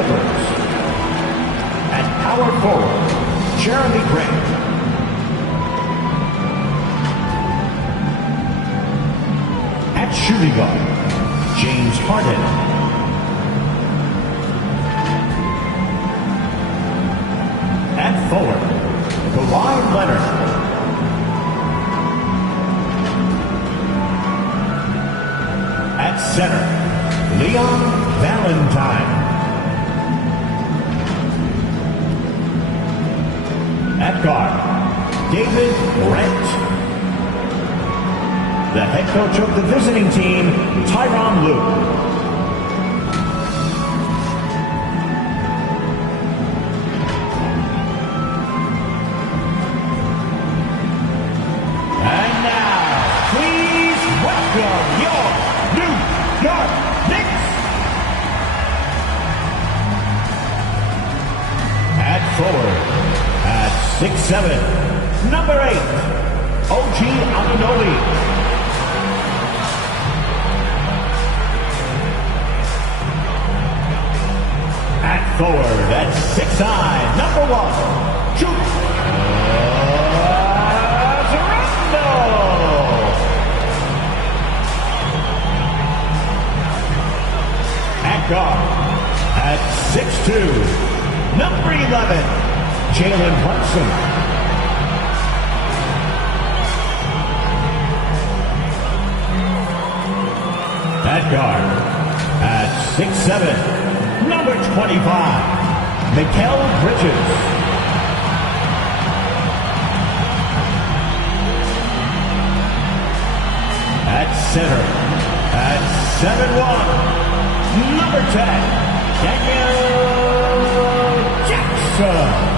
Clippers. At power forward, Jeremy Grant. At shooting guard, James Harden. At forward, Kawhi Leonard. At center, Leon Valentine. At guard, David Brent. The head coach of the visiting team, Tyronn Lue. And now, please welcome your New York Knicks. At forward, at 6'7", number 8, OG Anunoby. At forward, at 6'9", number 1, Julius Randle. At guard, at 6'2", number 11, Jalen Brunson. At guard, at 6'7", number 25, Mikal Bridges. At center, at 7'1", number 10, Daniel Jackson.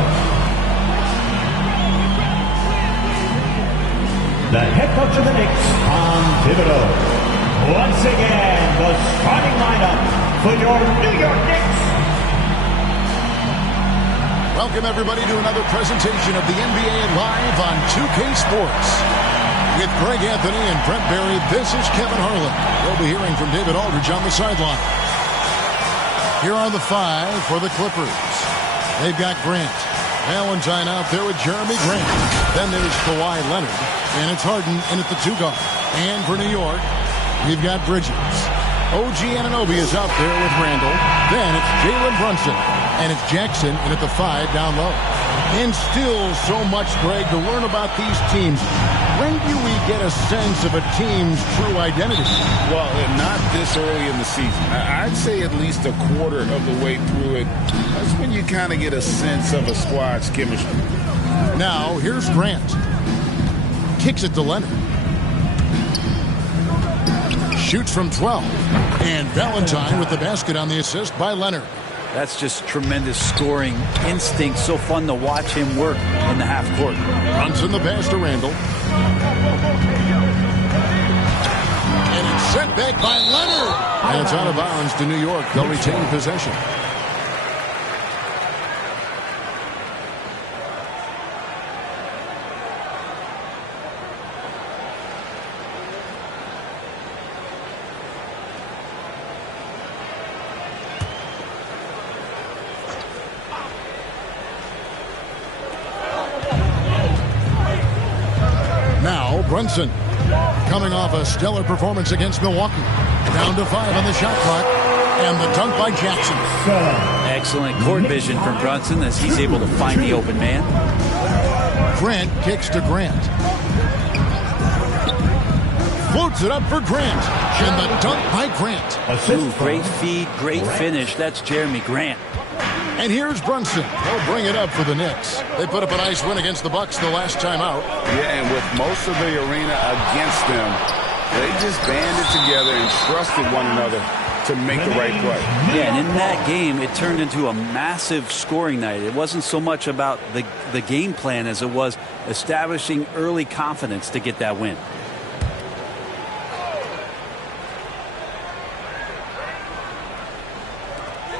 The head coach of the Knicks, Tom Thibodeau. Once again, the starting lineup for your New York Knicks. Welcome, everybody, to another presentation of the NBA Live on 2K Sports. With Greg Anthony and Brent Barry, this is Kevin Harlan. We'll be hearing from David Aldridge on the sideline. Here are the 5 for the Clippers. They've got Grant. Valentine out there with Jeremy Grant. Then there's Kawhi Leonard. And it's Harden in at the 2 guard. And for New York, we've got Bridges. OG Anunoby is out there with Randle. Then it's Jalen Brunson. And it's Jackson in at the 5 down low. And still so much, Greg, to learn about these teams. When do we get a sense of a team's true identity? Well, not this early in the season. I'd say at least a quarter of the way through it. That's when you kind of get a sense of a squad's chemistry. Now, here's Grant. Kicks it to Leonard. Shoots from 12. And Valentine with the basket on the assist by Leonard. That's just tremendous scoring instinct. So fun to watch him work in the half court. Runs in the pass to Randle. And it's sent back by Leonard. And it's out of bounds to New York. They'll retain possession. Brunson coming off a stellar performance against Milwaukee. Down to 5 on the shot clock. And the dunk by Jackson. Excellent court vision from Brunson as he's able to find the open man. Grant kicks to Grant. Floats it up for Grant. And the dunk by Grant. Ooh, great feed, great finish. That's Jeremy Grant. And here's Brunson. He'll bring it up for the Knicks. They put up a nice win against the Bucks the last time out. Yeah, and with most of the arena against them, they just banded together and trusted one another to make the right play. Yeah, and in that game, it turned into a massive scoring night. It wasn't so much about the game plan as it was establishing early confidence to get that win.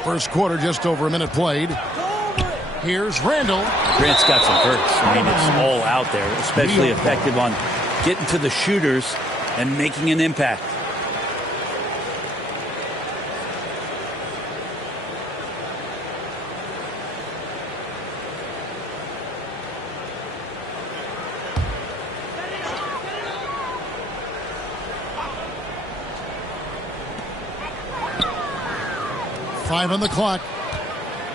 First quarter, just over a minute played. Here's Randle. Grant's got some bursts. I mean, it's all out there, especially effective on getting to the shooters and making an impact. 5 on the clock.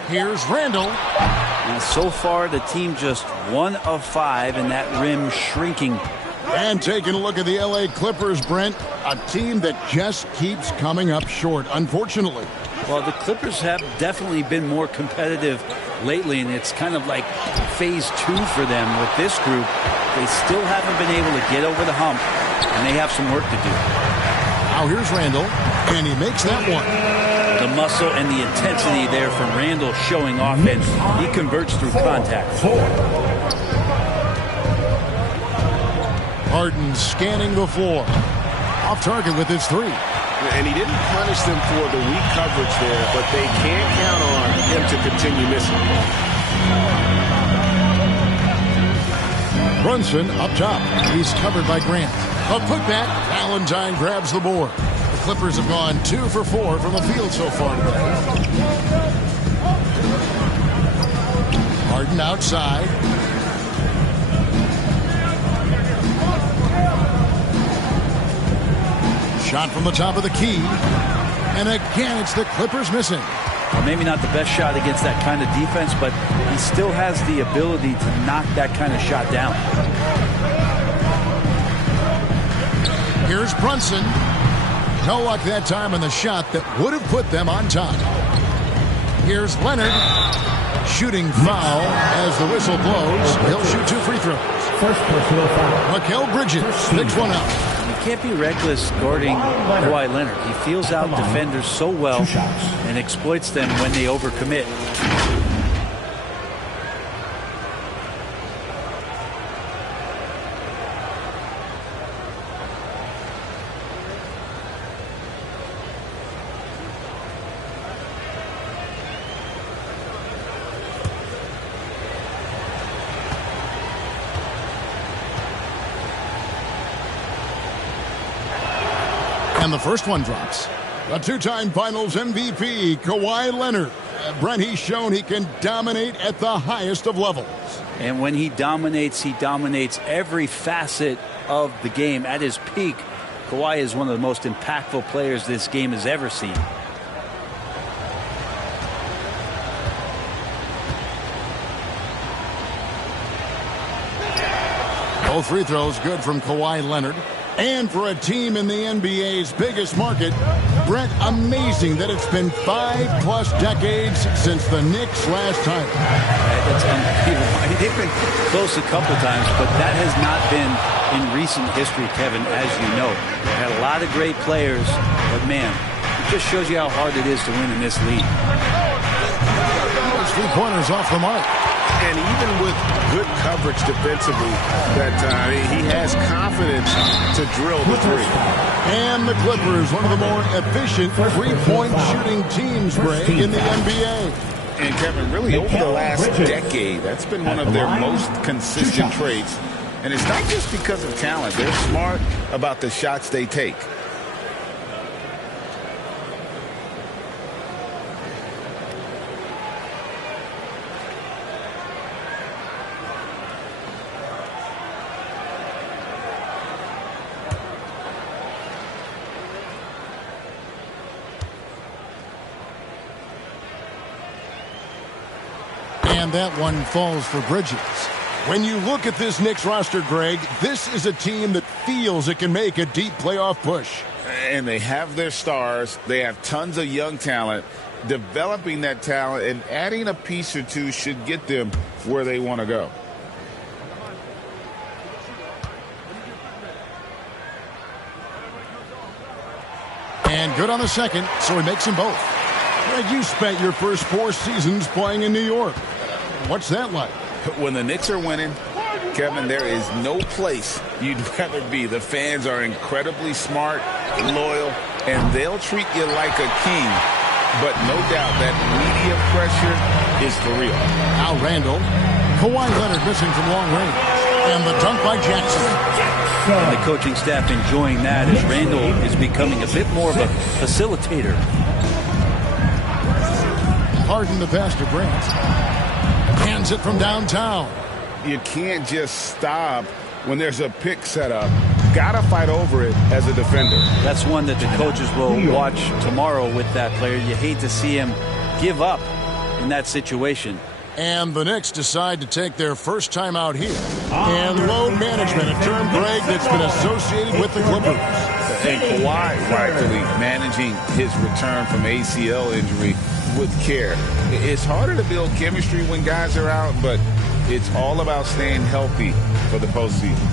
Here's Randall. Now, so far, the team just 1 of 5, and that rim shrinking. And taking a look at the L.A. Clippers, Brent, a team that just keeps coming up short, unfortunately. Well, the Clippers have definitely been more competitive lately, and it's kind of like phase 2 for them with this group. They still haven't been able to get over the hump, and they have some work to do. Now here's Randall, and he makes that one. The muscle and the intensity there from Randall showing offense. He converts through contact. Harden scanning the floor. Off target with his 3. And he didn't punish them for the weak coverage there, but they can't count on him to continue missing. Brunson up top. He's covered by Grant. A putback. Valentine grabs the board. The Clippers have gone 2 for 4 from the field so far today. Harden outside. Shot from the top of the key. And again, it's the Clippers missing. Well, maybe not the best shot against that kind of defense, but he still has the ability to knock that kind of shot down. Here's Brunson. No luck that time on the shot that would have put them on top. Here's Leonard. Shooting foul as the whistle blows. He'll shoot 2 free throws. First personal foul. Mikal Bridges picks one up. You can't be reckless guarding Kawhi Leonard. He feels out defenders so well and exploits them when they overcommit. And the first one drops. A 2-time Finals MVP, Kawhi Leonard. Brent, he's shown he can dominate at the highest of levels. And when he dominates every facet of the game. At his peak, Kawhi is one of the most impactful players this game has ever seen. Both free throws good from Kawhi Leonard. And for a team in the NBA's biggest market, Brent, amazing that it's been 5+ decades since the Knicks' last title. That's unbelievable. They've been close a couple times, but that has not been in recent history, Kevin, as you know. They had a lot of great players, but man, it just shows you how hard it is to win in this league. Those 3 pointers off the mark. And even with good coverage defensively that time, he has confidence to drill the 3. And the Clippers, one of the more efficient 3-point shooting teams, Greg, in the NBA. And Kevin, really over the last decade, that's been one of their most consistent traits. And it's not just because of talent. They're smart about the shots they take. And that one falls for Bridges. When you look at this Knicks roster, Greg, this is a team that feels it can make a deep playoff push. And they have their stars. They have tons of young talent. Developing that talent and adding a piece or two should get them where they want to go. And good on the second, so he makes them both. Greg, you spent your first 4 seasons playing in New York. What's that like? When the Knicks are winning, Kevin, there is no place you'd rather be. The fans are incredibly smart, loyal, and they'll treat you like a king. But no doubt that media pressure is for real. Now Randall. Kawhi Leonard missing from long range. And the dunk by Jackson. And the coaching staff enjoying that as Randall is becoming a bit more of a facilitator. Harden the pass to Grant. Hands it from downtown. You can't just stop when there's a pick set up. got to fight over it as a defender. That's one that the coaches will watch tomorrow with that player. You hate to see him give up in that situation. And the Knicks decide to take their first time out here. And load management, a term, Greg, that's been associated with the Clippers. And Kawhi rightfully managing his return from ACL injury with care. It's harder to build chemistry when guys are out, but it's all about staying healthy for the postseason.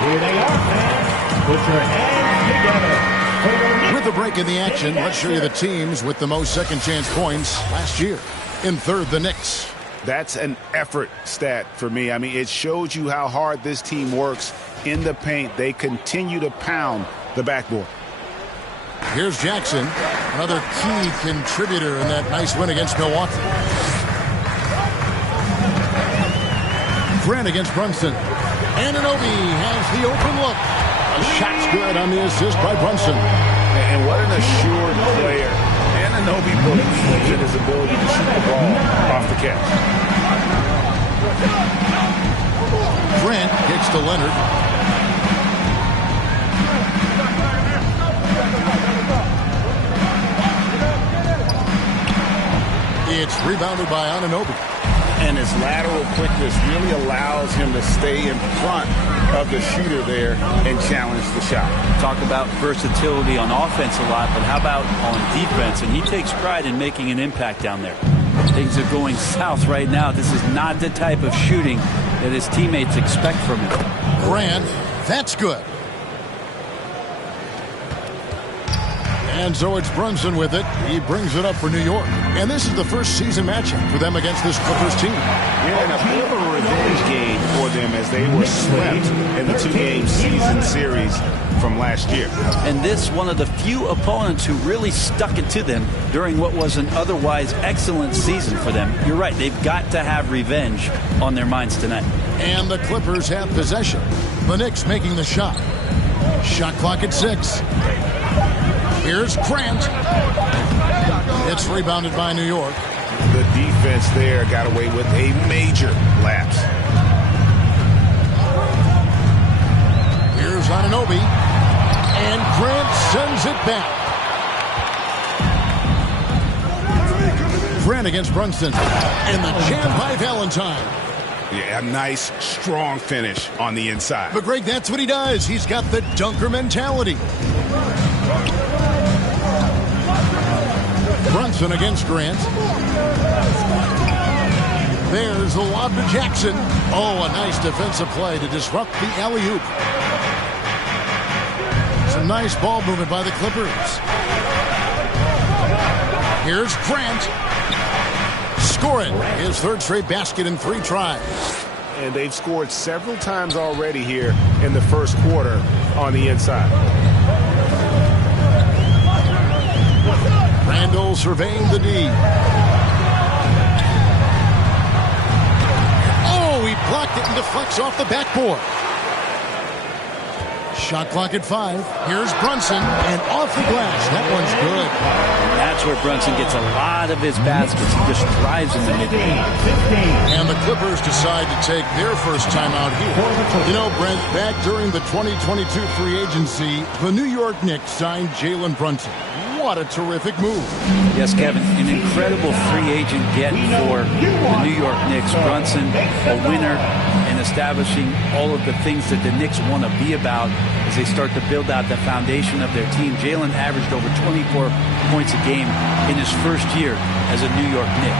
Here they are, fans. Put your hands together. With a break in the action, let's show you the teams with the most second chance points last year. In third, the Knicks. That's an effort stat for me. I mean, it shows you how hard this team works in the paint. They continue to pound the backboard. Here's Jackson, another key contributor in that nice win against Milwaukee. Grant against Brunson. Anunoby has the open look. A shot's good on the assist by Brunson. And what an assured player. Anunoby believes in his ability to shoot the ball off the catch. Grant kicks to Leonard. It's rebounded by Anunoby. And his lateral quickness really allows him to stay in front of the shooter there and challenge the shot. Talk about versatility on offense a lot, but how about on defense? And he takes pride in making an impact down there. Things are going south right now. This is not the type of shooting that his teammates expect from him. Grant, that's good. And so it's Brunson with it. He brings it up for New York. And this is the first season matchup for them against this Clippers team. Yeah, and a bit of a revenge game for them as they were swept in the two-game season series from last year. And this one of the few opponents who really stuck it to them during what was an otherwise excellent season for them. You're right, they've got to have revenge on their minds tonight. And the Clippers have possession. The Knicks making the shot. Shot clock at 6. Here's Grant. It's rebounded by New York. The defense there got away with a major lapse. Here's Anunoby. And Grant sends it back. Grant against Brunson. And the jam by Valentine. Yeah, a nice, strong finish on the inside. But Greg, that's what he does. He's got the dunker mentality. Brunson against Grant. There's the lob to Jackson. Oh, a nice defensive play to disrupt the alley-oop. Some nice ball movement by the Clippers. Here's Grant. Scoring his third straight basket in 3 tries. And they've scored several times already here in the first quarter on the inside. Randall surveying the D. Oh, he blocked it and deflects off the backboard. Shot clock at 5. Here's Brunson, and off the glass. That one's good. That's where Brunson gets a lot of his baskets. He just thrives in the mid-range. And the Clippers decide to take their first time out here. You know, Brent, back during the 2022 free agency, the New York Knicks signed Jalen Brunson. What a terrific move. Yes, Kevin, an incredible free agent get for the New York Knicks. Brunson, a winner, and a establishing all of the things that the Knicks want to be about as they start to build out the foundation of their team. Jalen averaged over 24 points a game in his first year as a New York Knick.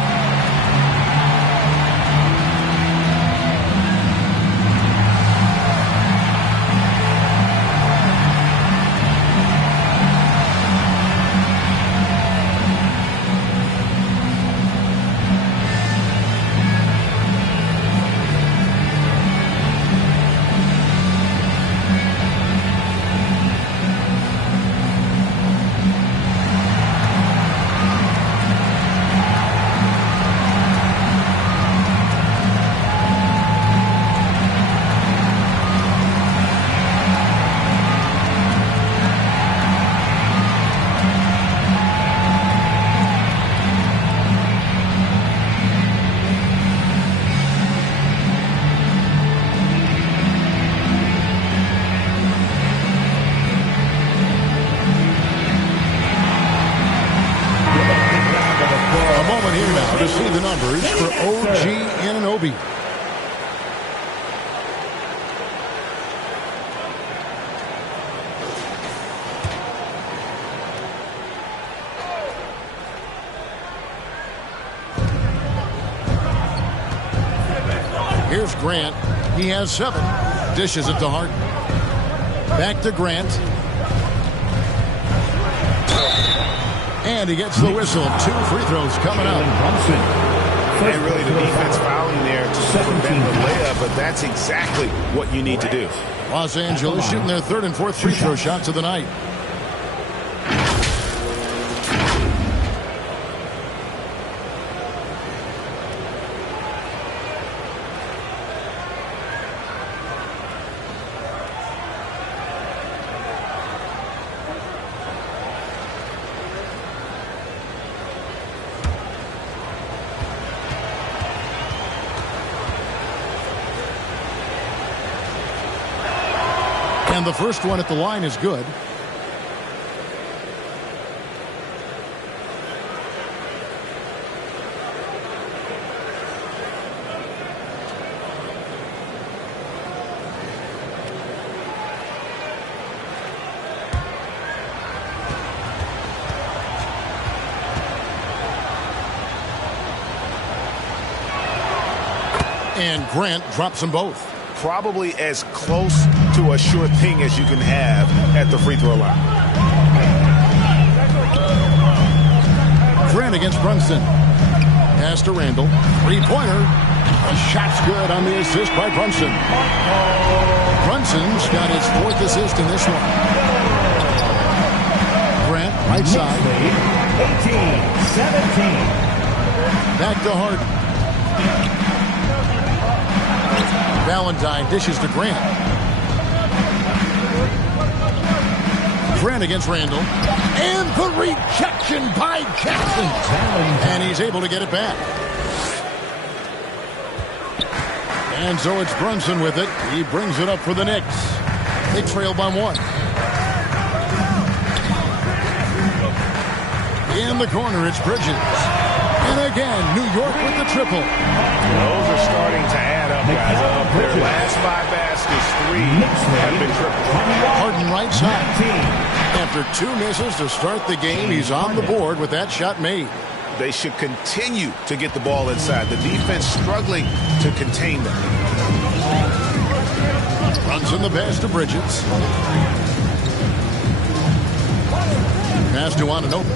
To see the numbers for OG Anunoby. Here's Grant. He has 7. Dishes it to Harden. Back to Grant. And he gets the whistle. 2 free throws coming up. And really the defense fouling there to prevent the layup, but that's exactly what you need to do. Los Angeles shooting their 3rd and 4th free throw shots of the night. And the first one at the line is good. And Grant drops them both. Probably as close to a sure thing as you can have at the free throw line. Grant against Brunson. Pass to Randall. 3-pointer. A shot's good on the assist by Brunson. Brunson's got his 4th assist in this one. Grant, right side. 18-17. Back to Harden. Valentine dishes to Grant. Grant against Randall. And the rejection by Jackson. And he's able to get it back. And so it's Brunson with it. He brings it up for the Knicks. They trail by 1. In the corner, it's Bridges. And again, New York with the triple. Those are starting to add up, guys. Their last 5 baskets, 3 have been triple. Harden right side. After 2 misses to start the game, he's on the board with that shot made. They should continue to get the ball inside. The defense struggling to contain them. Runs in the pass to Bridges. Pass to Anunoby.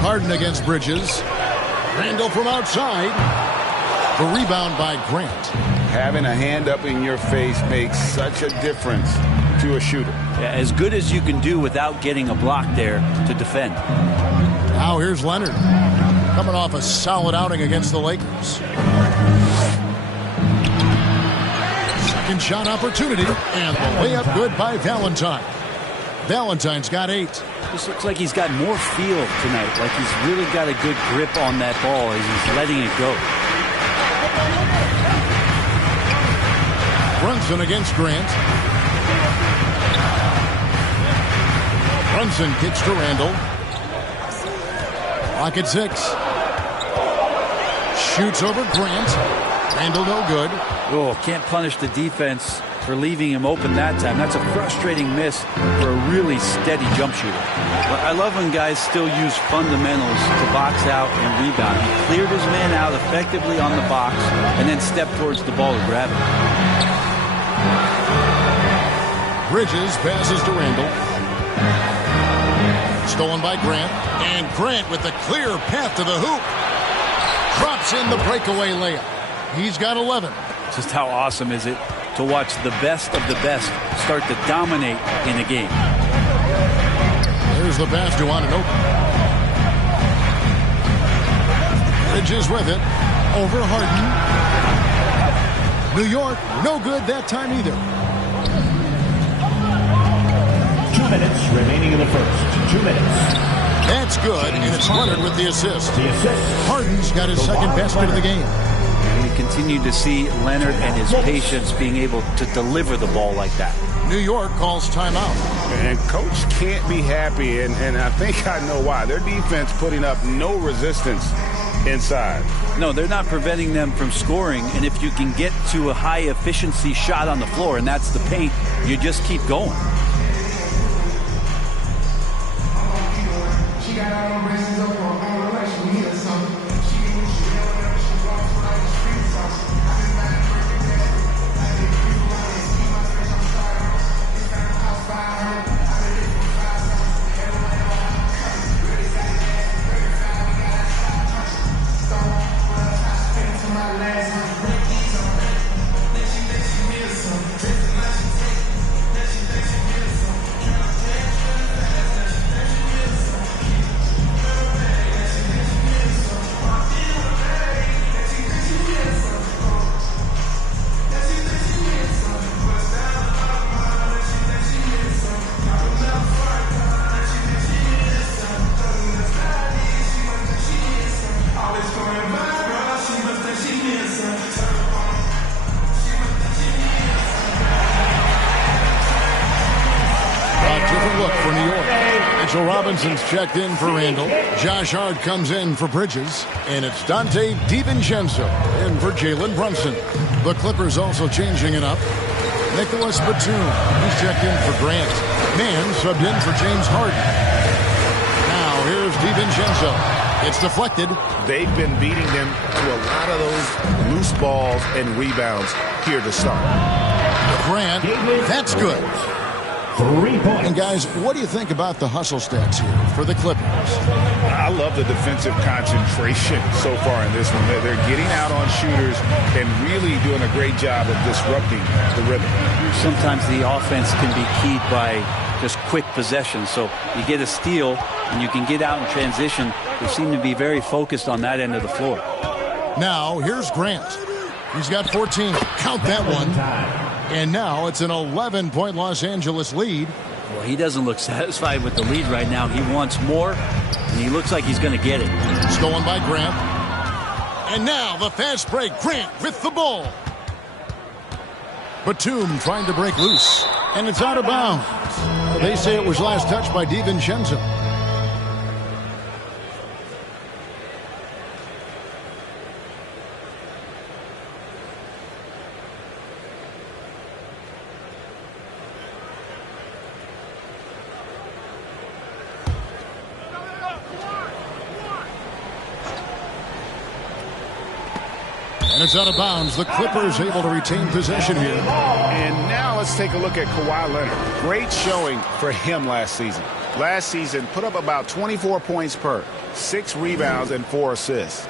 Harden against Bridges. Randall from outside. The rebound by Grant. Having a hand up in your face makes such a difference to a shooter. Yeah, as good as you can do without getting a block there to defend. Now here's Leonard. Coming off a solid outing against the Lakers. Second shot opportunity. And the layup good by Valentine. Valentine's got 8. This looks like he's got more feel tonight. Like he's really got a good grip on that ball as he's letting it go. Brunson against Grant. Brunson kicks to Randall. Clock at 6. Shoots over Grant. Randall no good. Oh, can't punish the defense for leaving him open that time. That's a frustrating miss for a really steady jump shooter. But I love when guys still use fundamentals to box out and rebound. He cleared his man out effectively on the box and then stepped towards the ball to grab it. Bridges passes to Randall. Stolen by Grant. And Grant with the clear path to the hoop. Drops in the breakaway layup. He's got 11. Just how awesome is it to watch the best of the best start to dominate in a game. Here's the pass to Anunoby. Bridges with it. Over Harden. New York, no good that time either. 2 minutes remaining in the first. 2 minutes. That's good, and it's Leonard with the assist. The assist. Harden's got his second basket of the game. We continue to see Leonard and his patience being able to deliver the ball like that. New York calls timeout. And coach can't be happy, and I think I know why. Their defense putting up no resistance inside. No, they're not preventing them from scoring, and if you can get to a high efficiency shot on the floor, and that's the paint, you just keep going. Robinson's checked in for Randall. Josh Hart comes in for Bridges. And it's Dante DiVincenzo in for Jalen Brunson. The Clippers also changing it up. Nicholas Batum. He's checked in for Grant. Mann subbed in for James Harden. Now here's DiVincenzo. It's deflected. They've been beating them to a lot of those loose balls and rebounds here to start. Grant, that's good. 3 points. And guys, what do you think about the hustle stats here for the Clippers? I love the defensive concentration so far in this one. They're getting out on shooters and really doing a great job of disrupting the rhythm. Sometimes the offense can be keyed by just quick possession. So you get a steal and you can get out in transition. They seem to be very focused on that end of the floor. Now here's Grant. He's got 14. Count that one. And now it's an 11-point Los Angeles lead. Well, he doesn't look satisfied with the lead right now. He wants more, and he looks like he's going to get it. Stolen by Grant. And now the fast break. Grant with the ball. Batum trying to break loose. And it's out of bounds. They say it was last touched by DiVincenzo. And it's out of bounds. The Clippers able to retain possession here. And now let's take a look at Kawhi Leonard. Great showing for him last season. Last season, put up about 24 points per, 6 rebounds, and 4 assists.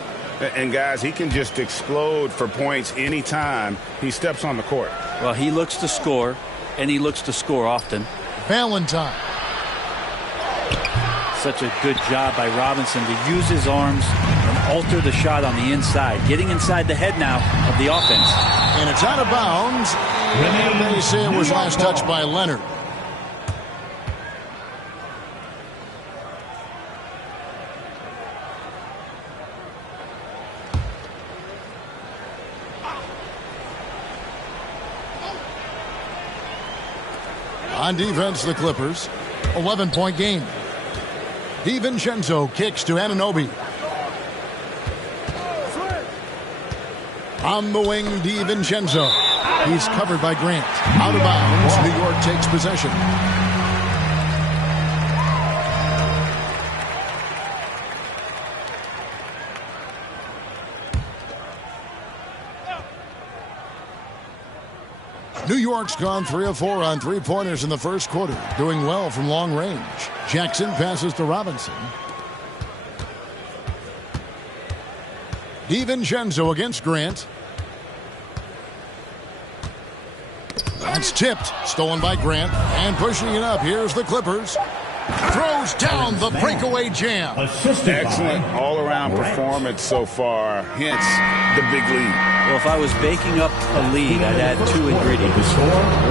And guys, he can just explode for points anytime he steps on the court. Well, he looks to score, and he looks to score often. Valentine. Such a good job by Robinson to use his arms and alter the shot on the inside. Getting inside the head now of the offense. And it's out of bounds. And they say it was last touched by Leonard. On defense, the Clippers. 11-point game. DiVincenzo kicks to Anunoby. On the wing, DiVincenzo. He's covered by Grant. Out of bounds, New York takes possession. New York's gone 3 of 4 on three-pointers in the first quarter, doing well from long range. Jackson passes to Robinson. DiVincenzo against Grant. That's tipped. Stolen by Grant. And pushing it up. Here's the Clippers. Throws down the breakaway jam. Excellent all-around performance so far. Hence the big lead. Well, if I was baking up a lead, I'd add 2 ingredients.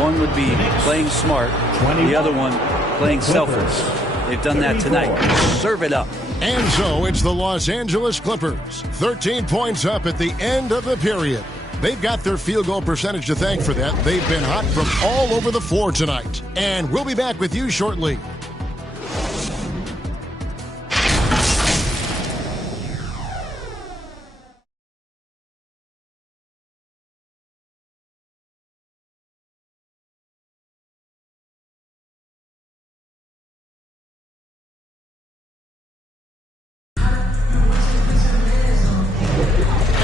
One would be playing smart. The other one, playing selfless. They've done that tonight. Serve it up. And so it's the Los Angeles Clippers. 13 points up at the end of the period. They've got their field goal percentage to thank for that. They've been hot from all over the floor tonight. And we'll be back with you shortly.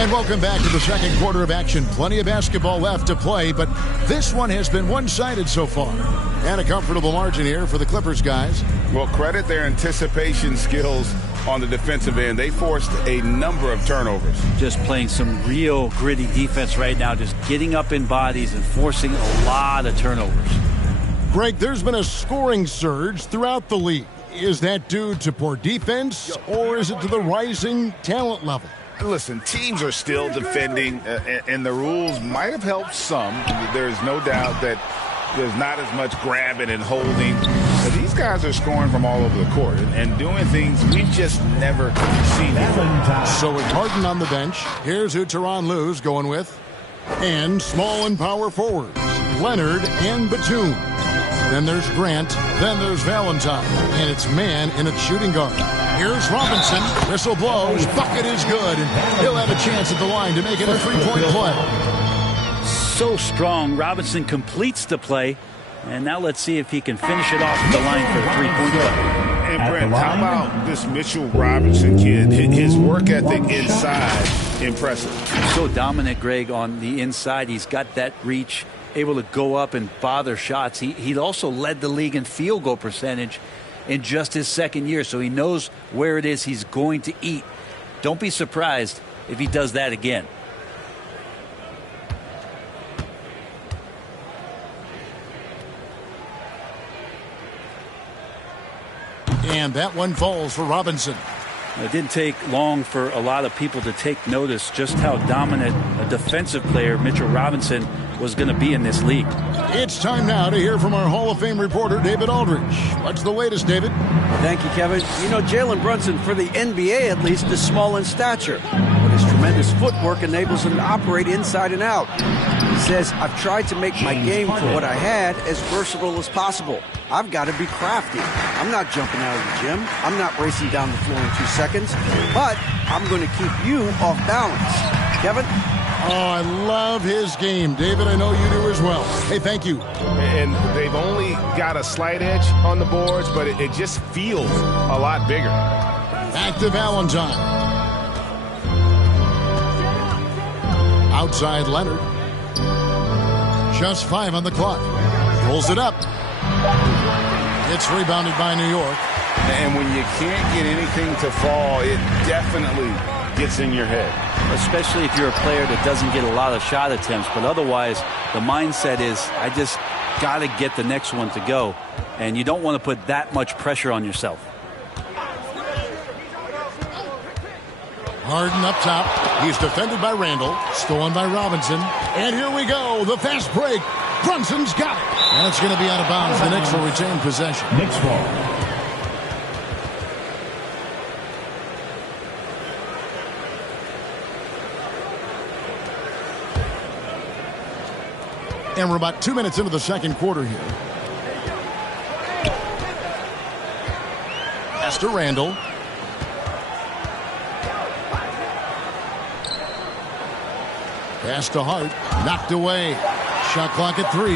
And welcome back to the second quarter of action. Plenty of basketball left to play, but this one has been one-sided so far. And a comfortable margin here for the Clippers guys. Well, credit their anticipation skills on the defensive end. They forced a number of turnovers. Just playing some real gritty defense right now, just getting up in bodies and forcing a lot of turnovers. Greg, there's been a scoring surge throughout the league. Is that due to poor defense, or is it to the rising talent level? Listen, teams are still defending, and the rules might have helped some. There's no doubt that there's not as much grabbing and holding. But these guys are scoring from all over the court and doing things we've just never seen before. So with Harden on the bench, here's who Tyronn Lue's going with. And small and power forwards, Leonard and Batum. Then there's Grant. Then there's Valentine. And it's man in a shooting guard. Here's Robinson. Whistle blows. Bucket is good. And he'll have a chance at the line to make it a three-point play. So strong. Robinson completes the play. And now let's see if he can finish it off at the line for the three-point play. And Brent, how about this Mitchell Robinson kid? His work ethic inside, impressive. So dominant, Greg, on the inside. He's got that reach, able to go up and bother shots. He also led the league in field goal percentage in just his second year, so he knows where it is he's going to eat. Don't be surprised if he does that again. And that one falls for Robinson. It didn't take long for a lot of people to take notice just how dominant a defensive player Mitchell Robinson was going to be in this league. It's time now to hear from our Hall of Fame reporter, David Aldridge. What's the latest, David? Thank you, Kevin. You know, Jalen Brunson, for the NBA at least, is small in stature, but his tremendous footwork enables him to operate inside and out. He says, I've tried to make my game for what I had as versatile as possible. I've got to be crafty. I'm not jumping out of the gym. I'm not racing down the floor in 2 seconds, but I'm going to keep you off balance. Kevin? Oh, I love his game. David, I know you do as well. Hey, thank you. And they've only got a slight edge on the boards, but it just feels a lot bigger. Back to Valentine. Outside Leonard. Just 5 on the clock. Pulls it up. It's rebounded by New York. And when you can't get anything to fall, it definitely gets in your head. Especially if you're a player that doesn't get a lot of shot attempts. But otherwise, the mindset is, I just got to get the next one to go. And you don't want to put that much pressure on yourself. Harden up top. He's defended by Randall. Stolen by Robinson. And here we go. The fast break. Brunson's got it. And it's going to be out of bounds. The Knicks will retain possession. Knicks ball. And we're about 2 minutes into the second quarter here. Pass to Randall. Pass to Hart. Knocked away. Shot clock at 3.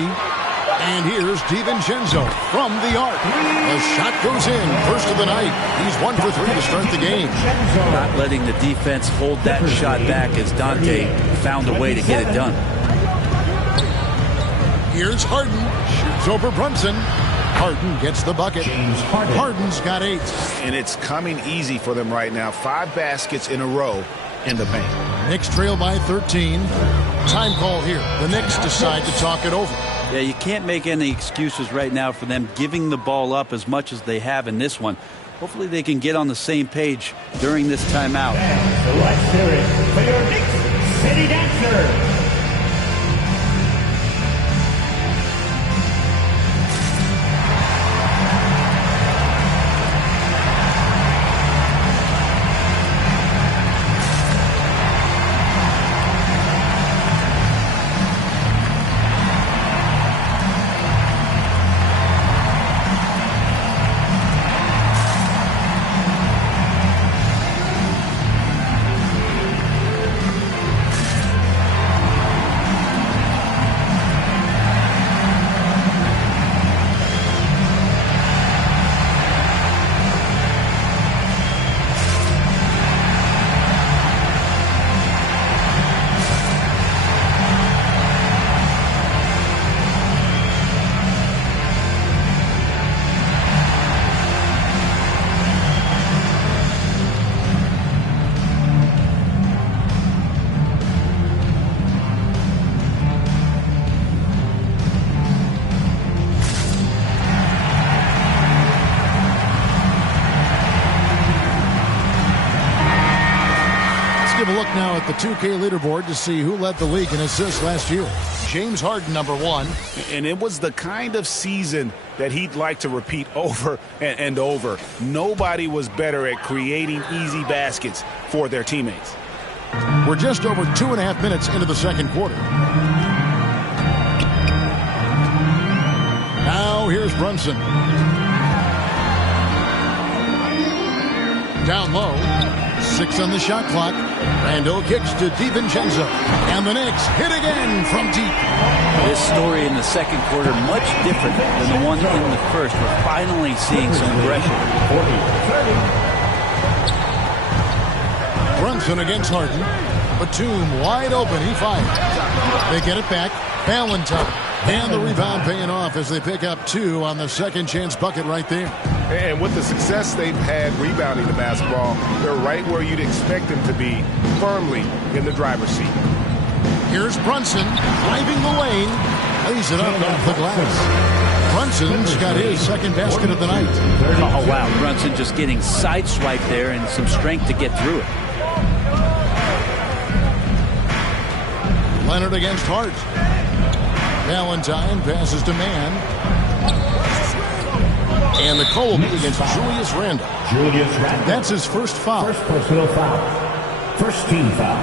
And here's DiVincenzo from the arc. The shot goes in. First of the night. He's 1 for 3 to start the game. Not letting the defense hold that shot back as Dante found a way to get it done. Here's Harden. Shoots over Brunson. Harden gets the bucket. Harden's got 8. And it's coming easy for them right now. 5 baskets in a row in the paint. Knicks trail by 13. Time call here. The Knicks decide to talk it over. Yeah, you can't make any excuses right now for them giving the ball up as much as they have in this one. Hopefully they can get on the same page during this timeout. So let's hear it for your Knicks City Dancer. Give a look now at the 2K leaderboard to see who led the league in assists last year. James Harden, number 1. And it was the kind of season that he'd like to repeat over and over. Nobody was better at creating easy baskets for their teammates. We're just over 2.5 minutes into the second quarter. Now here's Brunson. Down low. 6 on the shot clock. Randall kicks to DiVincenzo. And the Knicks hit again from deep. This story in the second quarter much different than the one in the first. We're finally seeing some aggression. 40-30. Brunson against Harden. Batum wide open. He fires. They get it back. Valentine. And the rebound paying off as they pick up 2 on the second chance bucket right there. And with the success they've had rebounding the basketball, they're right where you'd expect them to be, firmly in the driver's seat. Here's Brunson driving the lane. Lays it up off the glass. Brunson's got his second basket of the night. Oh, wow. Brunson just getting sideswiped there and some strength to get through it. Leonard against Hart. Valentine passes to Mann. And the call will be against Julius Randle. That's his first foul. First personal foul. First team foul.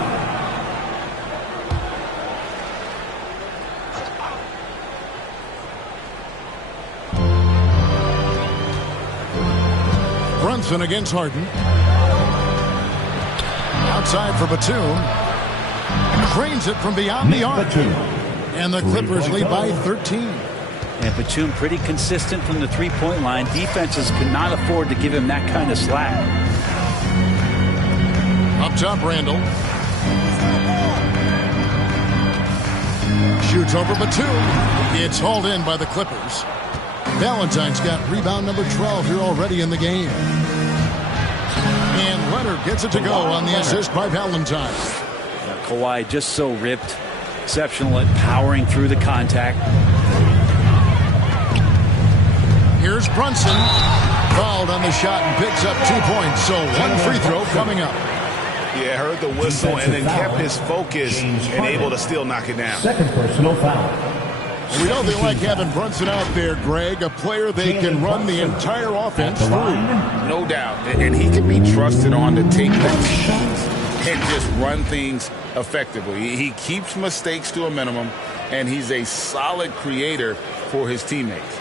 Brunson against Harden. Outside for Batum. Cranes it from beyond the arc. And the Clippers lead by 13. And Batum pretty consistent from the three-point line. Defenses cannot afford to give him that kind of slack. Up top, Randall. Shoots over Batum. It's hauled in by the Clippers. Valentine's got rebound number 12 here already in the game. And Leonard gets it to go on the assist by Valentine. Kawhi just so ripped. Exceptional at powering through the contact. Here's Brunson. Fouled on the shot and picks up 2 points. So 1 free throw coming up. Yeah, heard the whistle and then kept his focus and able to still knock it down. Second personal foul. We know they like having Brunson out there, Greg, a player they can run the entire offense through. No doubt. And he can be trusted on to take the shots and just run things effectively. He keeps mistakes to a minimum, and he's a solid creator for his teammates.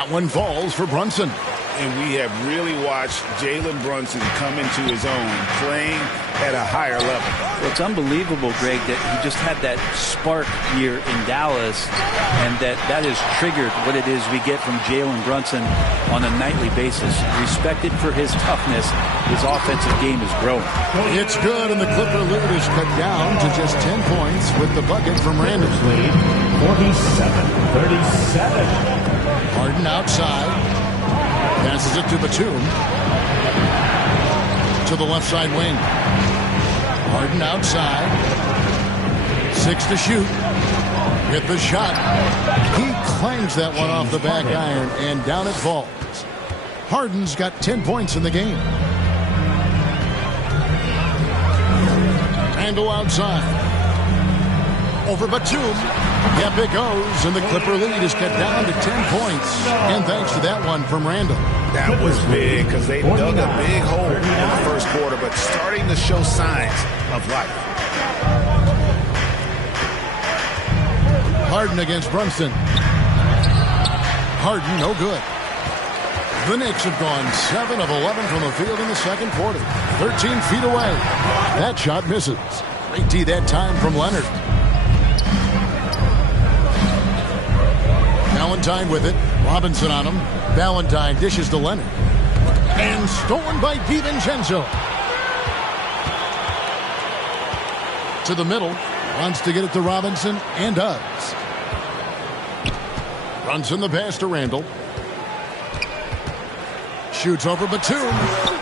That one falls for Brunson. And we have really watched Jalen Brunson come into his own, playing at a higher level. Well, it's unbelievable, Greg, that he just had that spark here in Dallas, and that has triggered what it is we get from Jalen Brunson on a nightly basis. Respected for his toughness, his offensive game is growing. It's good, and the Clipper lead is cut down to just 10 points with the bucket from Randall. Lead 47-37. Harden outside. Passes it to Batum. To the left side wing. Harden outside. 6 to shoot. With the shot. He clangs that one off the back iron, and down it falls. Harden's got 10 points in the game. Randall outside. Over Batum. Yep, it goes, and the Clipper lead is cut down to 10 points. And thanks to that one from Randall. That was big because they dug a big hole in the first quarter, but starting to show signs of life. Harden against Brunson. Harden, no good. The Knicks have gone 7 of 11 from the field in the second quarter. 13 feet away. That shot misses. Great D that time from Leonard. Valentine with it. Robinson on him. Valentine dishes to Leonard. And stolen by DiVincenzo. To the middle. Wants to get it to Robinson and does. Brunson the pass to Randall. Shoots over Batum.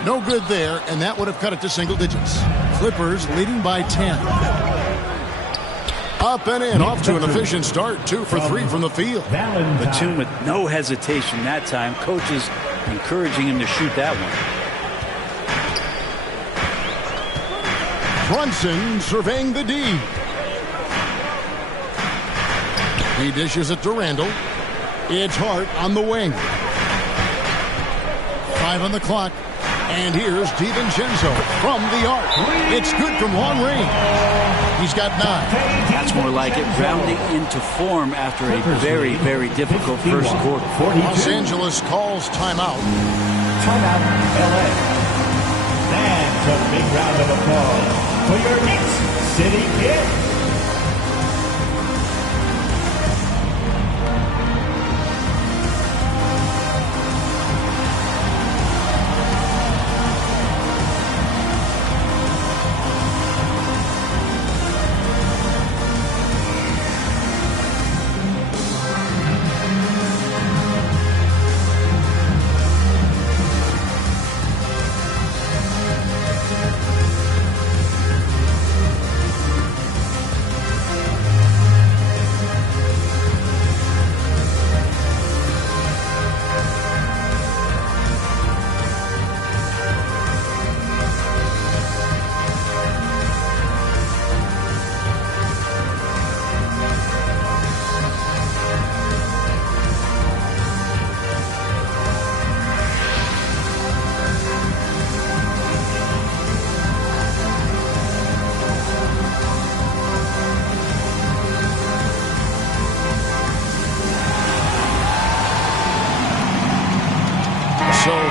No good there, and that would have cut it to single digits. Clippers leading by 10. Up and in, off to an efficient start. 2 for 3 from the field. Batum with no hesitation that time. Coaches encouraging him to shoot that one. Brunson surveying the D. He dishes it to Randall. It's Hart on the wing. 5 on the clock. And here's DiVincenzo from the arc. It's good from long range. He's got 9. That's more like it. Rounding into form after a very, very difficult first quarter. Los Angeles calls timeout. Timeout, LA. That's a big round of applause for your Knicks City Kid.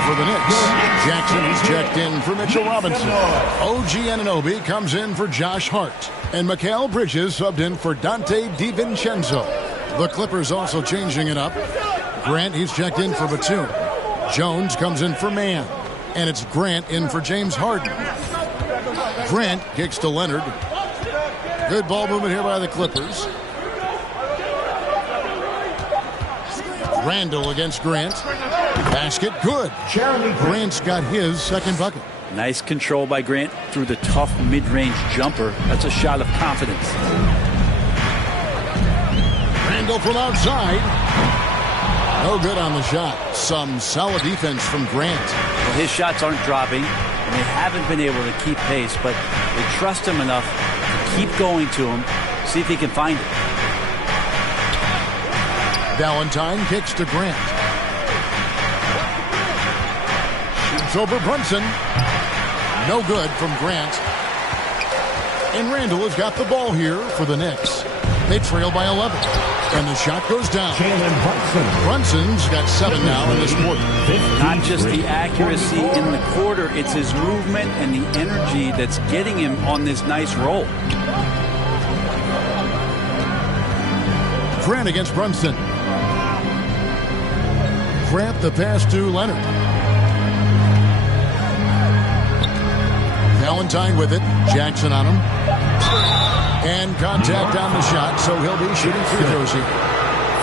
For the Knicks, Jackson is checked in for Mitchell Robinson. OG Anunoby comes in for Josh Hart. And Mikal Bridges subbed in for Dante DiVincenzo. The Clippers also changing it up. Grant, he's checked in for Batum. Jones comes in for Mann. And it's Grant in for James Harden. Grant kicks to Leonard. Good ball movement here by the Clippers. Randall against Grant. Basket good. Grant's got his second bucket. Nice control by Grant through the tough mid-range jumper. That's a shot of confidence. Randall from outside. No good on the shot. Some solid defense from Grant. Well, his shots aren't dropping, and they haven't been able to keep pace, but they trust him enough to keep going to him, see if he can find it. Valentine kicks to Grant. Shoots over Brunson. No good from Grant. And Randall has got the ball here for the Knicks. They trail by 11. And the shot goes down. Jalen Brunson. Brunson's got 7 now in this quarter. Not just the accuracy in the quarter, it's his movement and the energy that's getting him on this nice roll. Grant against Brunson. Grant the pass to Leonard. Valentine with it. Jackson on him. And contact on the shot, so he'll be shooting free throws here.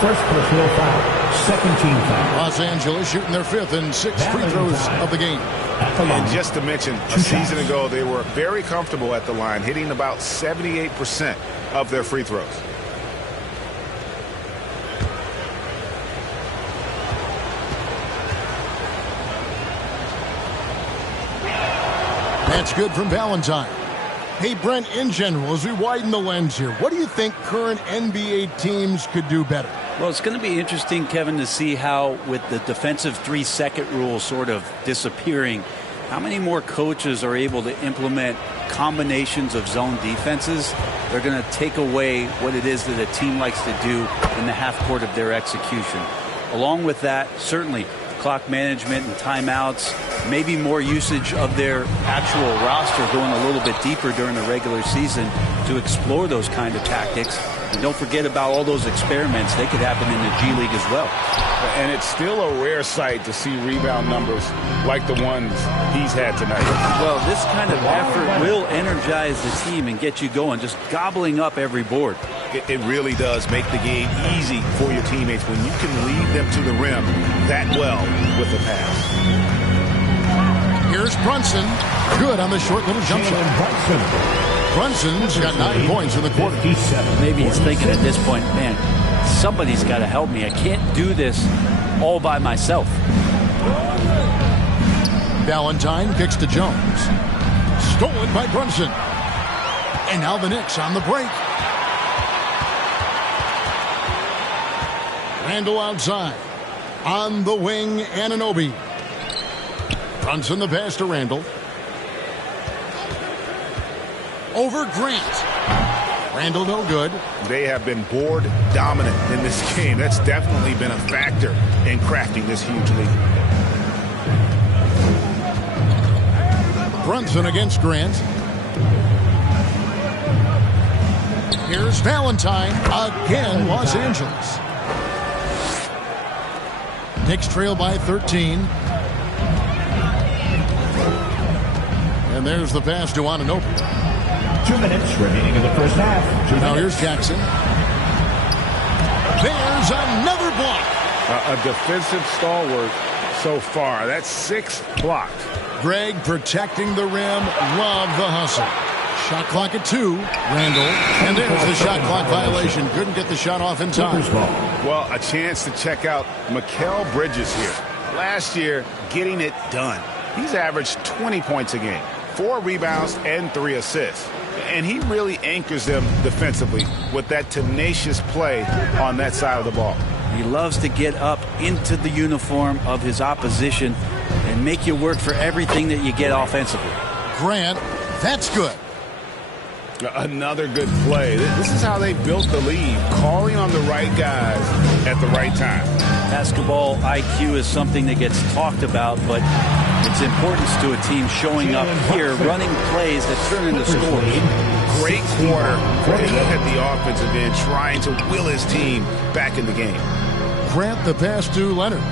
First personal foul. Second team foul. Los Angeles shooting their 5th and 6th free throws of the game. And just to mention, a season ago, they were very comfortable at the line, hitting about 78% of their free throws. That's good from Valentine. Hey, Brent, in general, as we widen the lens here, what do you think current NBA teams could do better? Well, it's going to be interesting, Kevin, to see how, with the defensive 3-second rule sort of disappearing, how many more coaches are able to implement combinations of zone defenses. They're going to take away what it is that a team likes to do in the half court of their execution. Along with that, certainly clock management and timeouts, maybe more usage of their actual roster going a little bit deeper during the regular season to explore those kind of tactics. And don't forget about all those experiments. They could happen in the G League as well. And it's still a rare sight to see rebound numbers like the ones he's had tonight. Well, this kind of effort will energize the team and get you going, just gobbling up every board. It really does make the game easy for your teammates when you can lead them to the rim that well with a pass. Here's Brunson. Good on the short little jump shot. Brunson's got 9 points in the quarter. Maybe he's thinking at this point, man, somebody's got to help me. I can't do this all by myself. Valentine kicks to Jones. Stolen by Brunson. And now the Knicks on the break. Randall outside. On the wing, Anunoby. Brunson the pass to Randall. Over Grant. Randall no good. They have been board dominant in this game. That's definitely been a factor in crafting this huge lead. Brunson against Grant. Here's Valentine. Again, Los Angeles. Knicks trail by 13. And there's the pass to Anunoby. 2 minutes remaining in the first half. Now here's Jackson. There's another block. A defensive stalwart so far. That's 6 blocks. Greg protecting the rim. Love the hustle. Shot clock at 2. Randall. And there's the shot clock violation. Couldn't get the shot off in time. Well, a chance to check out Mikal Bridges here. Last year, getting it done. He's averaged 20 points a game, 4 rebounds, and 3 assists. And he really anchors them defensively with that tenacious play on that side of the ball. He loves to get up into the uniform of his opposition and make you work for everything that you get offensively. Grant, that's good. Another good play. This is how they built the lead, calling on the right guys at the right time. Basketball IQ is something that gets talked about, but its importance to a team showing up here, running plays that turn into scores. Great quarter where he had the offensive end trying to will his team back in the game. Grant the pass to Leonard.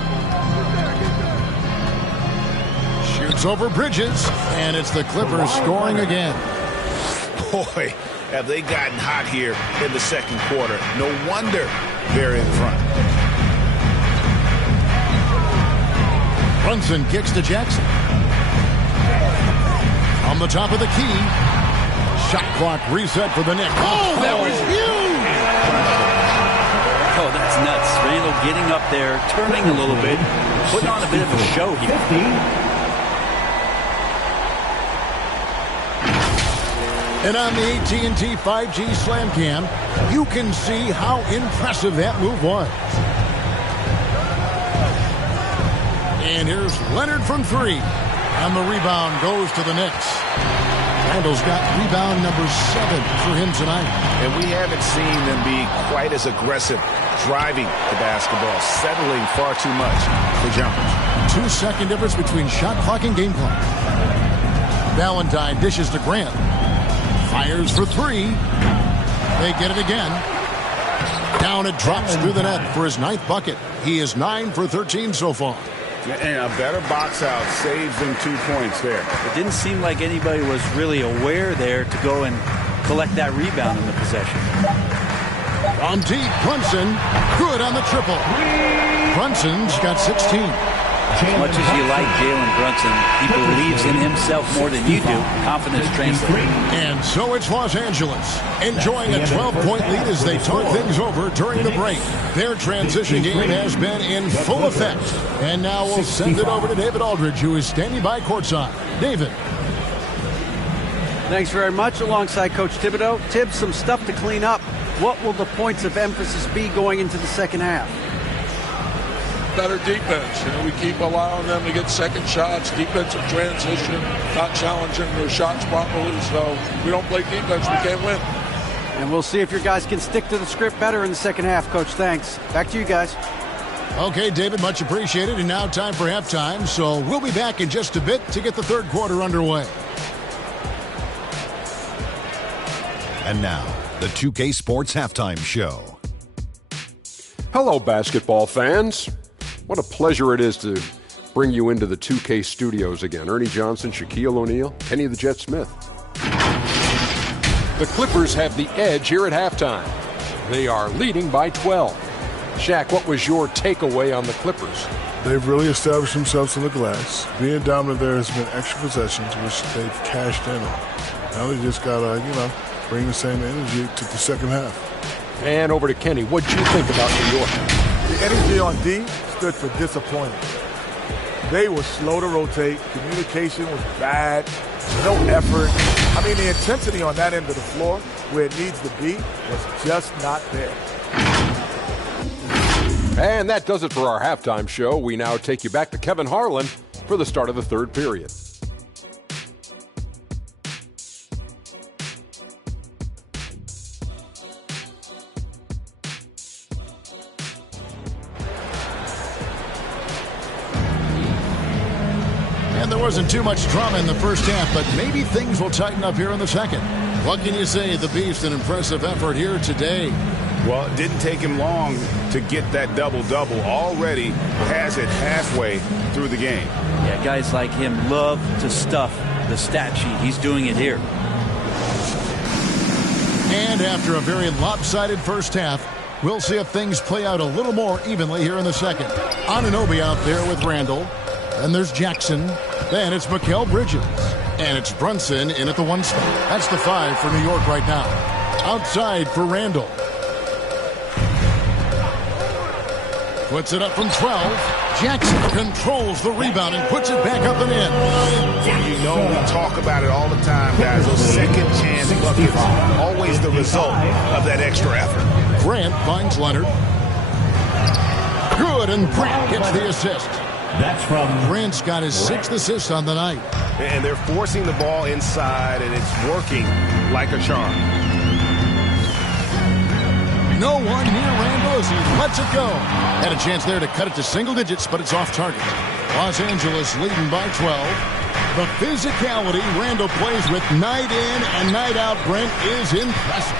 Shoots over Bridges, and it's the Clippers scoring again. Boy, have they gotten hot here in the second quarter. No wonder they're in front. Brunson kicks to Jackson. On the top of the key. Shot clock reset for the Knicks. Oh, that was huge! Oh, that's nuts. Randall getting up there, turning a little bit, putting on a bit of a show here. And on the AT&T 5G Slam Cam, you can see how impressive that move was. And here's Leonard from 3. And the rebound goes to the Knicks. Randall's got rebound number 7 for him tonight. And we haven't seen them be quite as aggressive driving the basketball, settling far too much for jumpers. 2-second difference between shot clock and game clock. Valentine dishes to Grant. Fires for three. They get it again. Down it drops through the net for his 9th bucket. He is 9 for 13 so far. And a better box out saves them 2 points there. It didn't seem like anybody was really aware there to go and collect that rebound in the possession. On deep, Brunson. Good on the triple. Brunson's got 16. As much as you like Jalen Brunson, he believes in himself more than you do. Confidence translates. And so it's Los Angeles, enjoying a 12-point lead as they talk things over during the break. Their transition game has been in full effect. And now we'll send it over to David Aldridge, who is standing by courtside. David. Thanks very much. Alongside Coach Thibodeau. Tibbs, some stuff to clean up. What will the points of emphasis be going into the second half? Better defense. We keep allowing them to get second shots, defensive transition, not challenging their shots properly. So we don't play defense, we can't win. And we'll see if your guys can stick to the script better in the second half, Coach. Thanks. Back to you guys. Okay, David, much appreciated. And now time for halftime. So we'll be back in just a bit to get the third quarter underway. And now, the 2K Sports Halftime Show. Hello, basketball fans. What a pleasure it is to bring you into the 2K studios again. Ernie Johnson, Shaquille O'Neal, Kenny the Jet Smith. The Clippers have the edge here at halftime. They are leading by 12. Shaq, what was your takeaway on the Clippers? They've really established themselves in the glass. Being dominant there has been extra possessions, which they've cashed in on. Now they just got to, bring the same energy to the second half. And over to Kenny. What'd you think about New York? The energy on D stood for disappointing. They were slow to rotate. Communication was bad. No effort. I mean, the intensity on that end of the floor, where it needs to be, was just not there. And that does it for our halftime show. We now take you back to Kevin Harlan for the start of the third period. And there wasn't too much drama in the first half, but maybe things will tighten up here in the second. What can you say? The Beast, an impressive effort here today. Well, it didn't take him long to get that double-double. Already has it halfway through the game. Yeah, guys like him love to stuff the stat sheet. He's doing it here. And after a very lopsided first half, we'll see if things play out a little more evenly here in the second. Anunoby out there with Randall. And there's Jackson. Then it's Mikal Bridges. And it's Brunson in at the 1 spot. That's the 5 for New York right now. Outside for Randall. Puts it up from 12. Jackson controls the rebound and puts it back up and in. You know, we talk about it all the time, guys. Those second chance buckets, always the result of that extra effort. Grant finds Leonard. Good, and Grant gets the assist. That's from Grant's got his 6th assist on the night. And they're forcing the ball inside, and it's working like a charm. No one near Randall as he lets it go. Had a chance there to cut it to single digits, but it's off target. Los Angeles leading by 12. The physicality Randall plays with night in and night out, Brent, is impressive.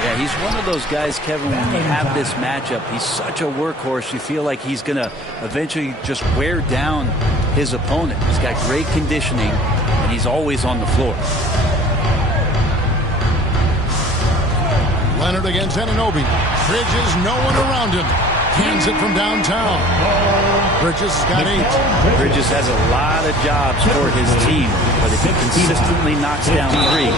Yeah, he's one of those guys, Kevin, when you have this matchup, he's such a workhorse. You feel like he's going to eventually just wear down his opponent. He's got great conditioning, and he's always on the floor. Leonard against Anunoby. Bridges, no one around him. Hands it from downtown. Bridges has got 8. Bridges has a lot of jobs for his team, but if he consistently knocks down 3, he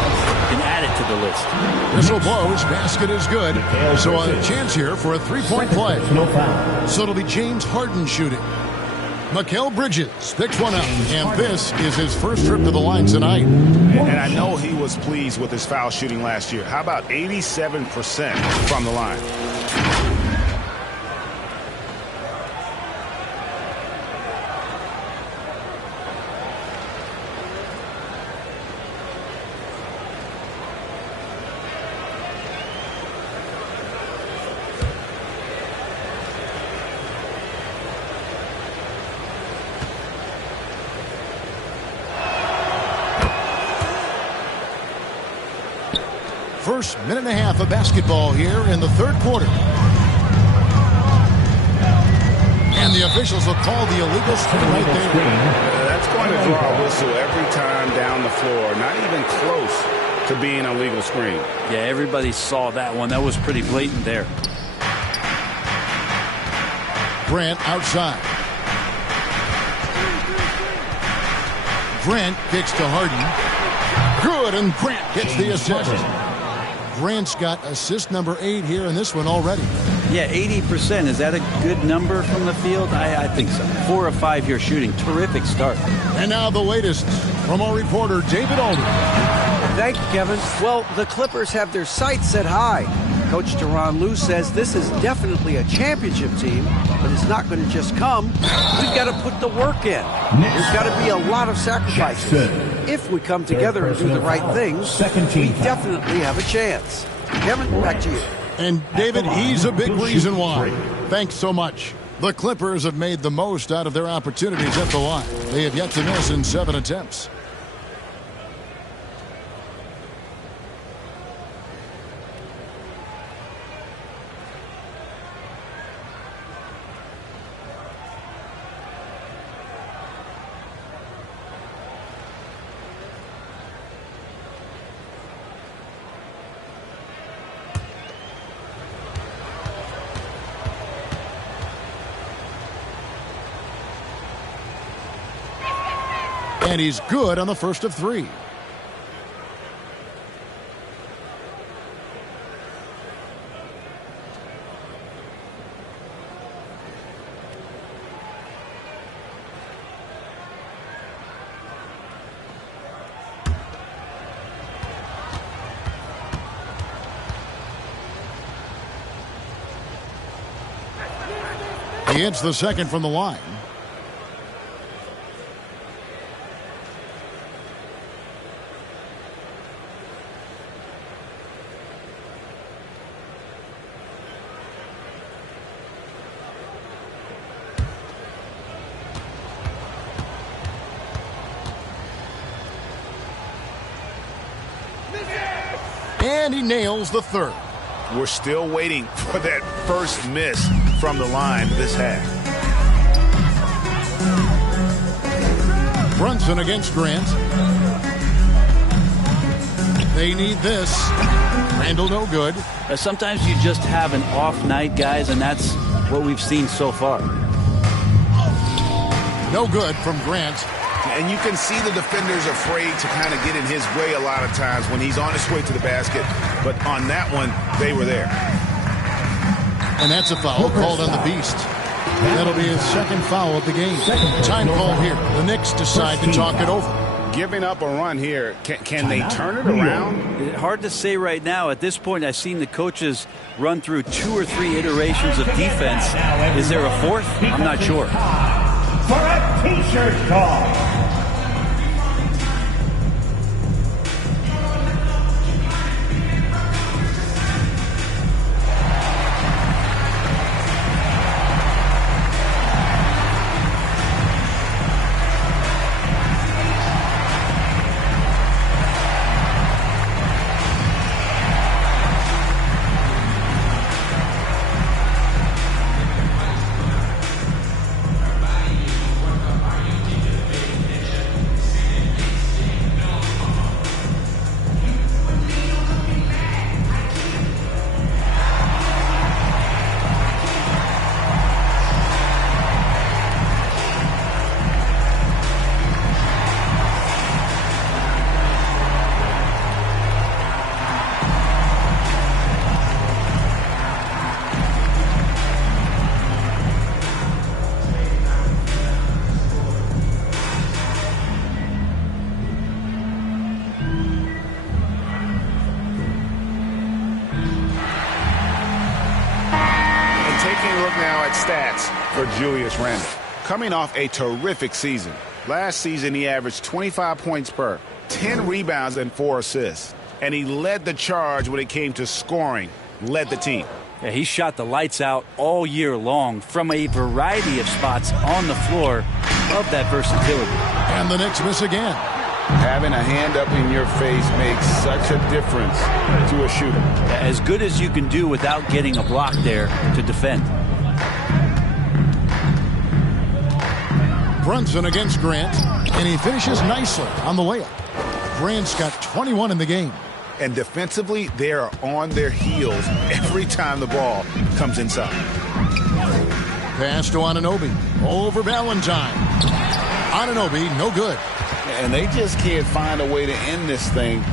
can add it to the list. Whistle blows, basket is good. So a chance here for a 3-point play. So it'll be James Harden shooting. Mikal Bridges picks one up, and this is his first trip to the line tonight. And I know he was pleased with his foul shooting last year. How about 87% from the line? First minute and a half of basketball here in the third quarter. And the officials will call the illegal screen right there. That's going to draw a whistle every time down the floor. Not even close to being a legal screen. Yeah, everybody saw that one. That was pretty blatant there. Grant outside. Grant kicks to Harden. Good, and Grant gets the assist. Grant's got assist number 8 here in this one already. Yeah, 80%. Is that a good number from the field? I think so. 4 of 5 here shooting. Terrific start. And now the latest from our reporter, David Aldridge. Thank you, Kevin. Well, the Clippers have their sights set high. Coach Tyronn Lue says this is definitely a championship team, but it's not going to just come. We've got to put the work in. There's got to be a lot of sacrifices. If we come together and do the right things, we definitely have a chance. Kevin, back to you. And David, he's a big reason why. Thanks so much. The Clippers have made the most out of their opportunities at the line. They have yet to miss in 7 attempts. And he's good on the first of 3. He hits the second from the line. And he nails the third. We're still waiting for that first miss from the line this half. Brunson against Grant. They need this. Randall no good. Sometimes you just have an off night, guys, and that's what we've seen so far. No good from Grant. And you can see the defenders afraid to kind of get in his way a lot of times when he's on his way to the basket. But on that one, they were there. And that's a foul called on the Beast. That'll be his second foul of the game. Time call here. The Knicks decide to talk it over. Giving up a run here. Can they turn it around? Hard to say right now. At this point, I've seen the coaches run through 2 or 3 iterations of defense. Is there a fourth? I'm not sure. For a t-shirt call. Stats for Julius Randle. Coming off a terrific season. Last season, he averaged 25 points per, 10 rebounds, and 4 assists. And he led the charge when it came to scoring, led the team. Yeah, he shot the lights out all year long from a variety of spots on the floor. Love that versatility. And the Knicks miss again. Having a hand up in your face makes such a difference to a shooter. As good as you can do without getting a block there to defend. Brunson against Grant, and he finishes nicely on the layup. Grant's got 21 in the game. And defensively, they are on their heels every time the ball comes inside. Pass to Anunoby. Over Valentine. Anunoby, no good. And they just can't find a way to end this thing.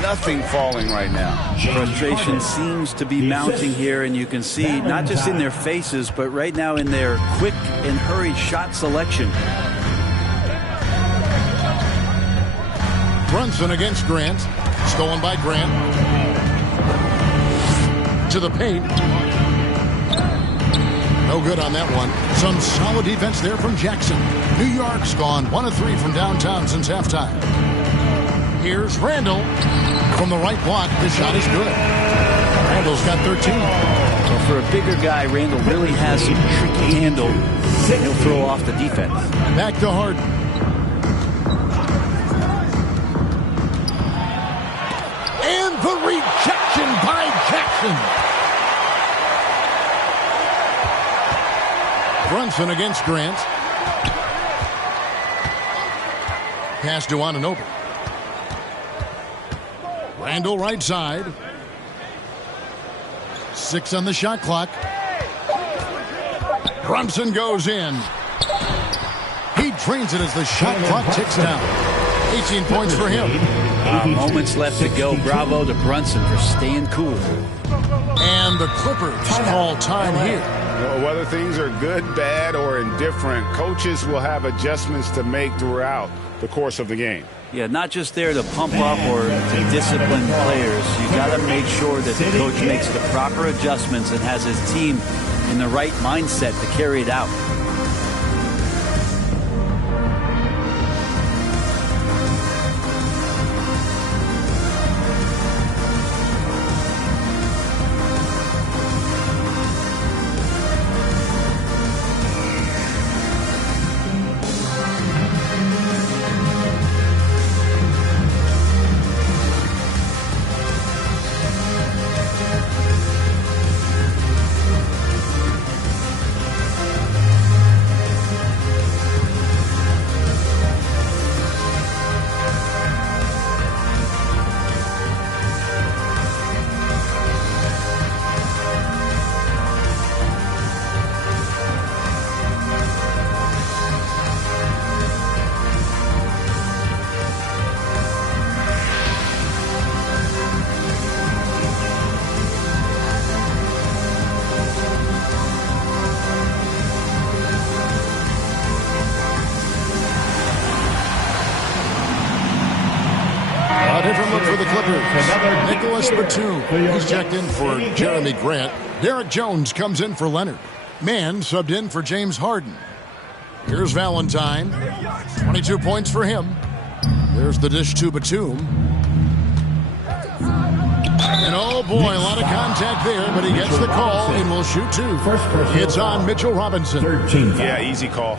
Nothing falling right now. Frustration seems to be mounting here, and you can see not just in their faces, but right now in their quick and hurried shot selection. Brunson against Grant. Stolen by Grant. To the paint. No good on that one. Some solid defense there from Jackson. New York's gone 1 of 3 from downtown since halftime. Here's Randall. From the right block, the shot is good. Randall's got 13. Well, for a bigger guy, Randall really has some tricky handle. He'll throw off the defense. Back to Harden. And the rejection by Jackson. Brunson against Grant. Pass to Anunoby. Randall right side. 6 on the shot clock. Brunson goes in. He drains it as the shot clock ticks down. 18 points for him. Moments left to go. Bravo to Brunson for staying cool. And the Clippers call time here. Well, whether things are good, bad, or indifferent, coaches will have adjustments to make throughout the course of the game. Yeah, not just there to pump up or to discipline players. You got to make sure that the coach makes the proper adjustments and has his team in the right mindset to carry it out. Nicholas Batum. He's checked in for Jeremy Grant. Derek Jones comes in for Leonard. Mann subbed in for James Harden. Here's Valentine. 22 points for him. There's the dish to Batum. And oh boy, a lot of contact there, but he gets the call and will shoot 2. It's on Mitchell Robinson. Yeah, easy call.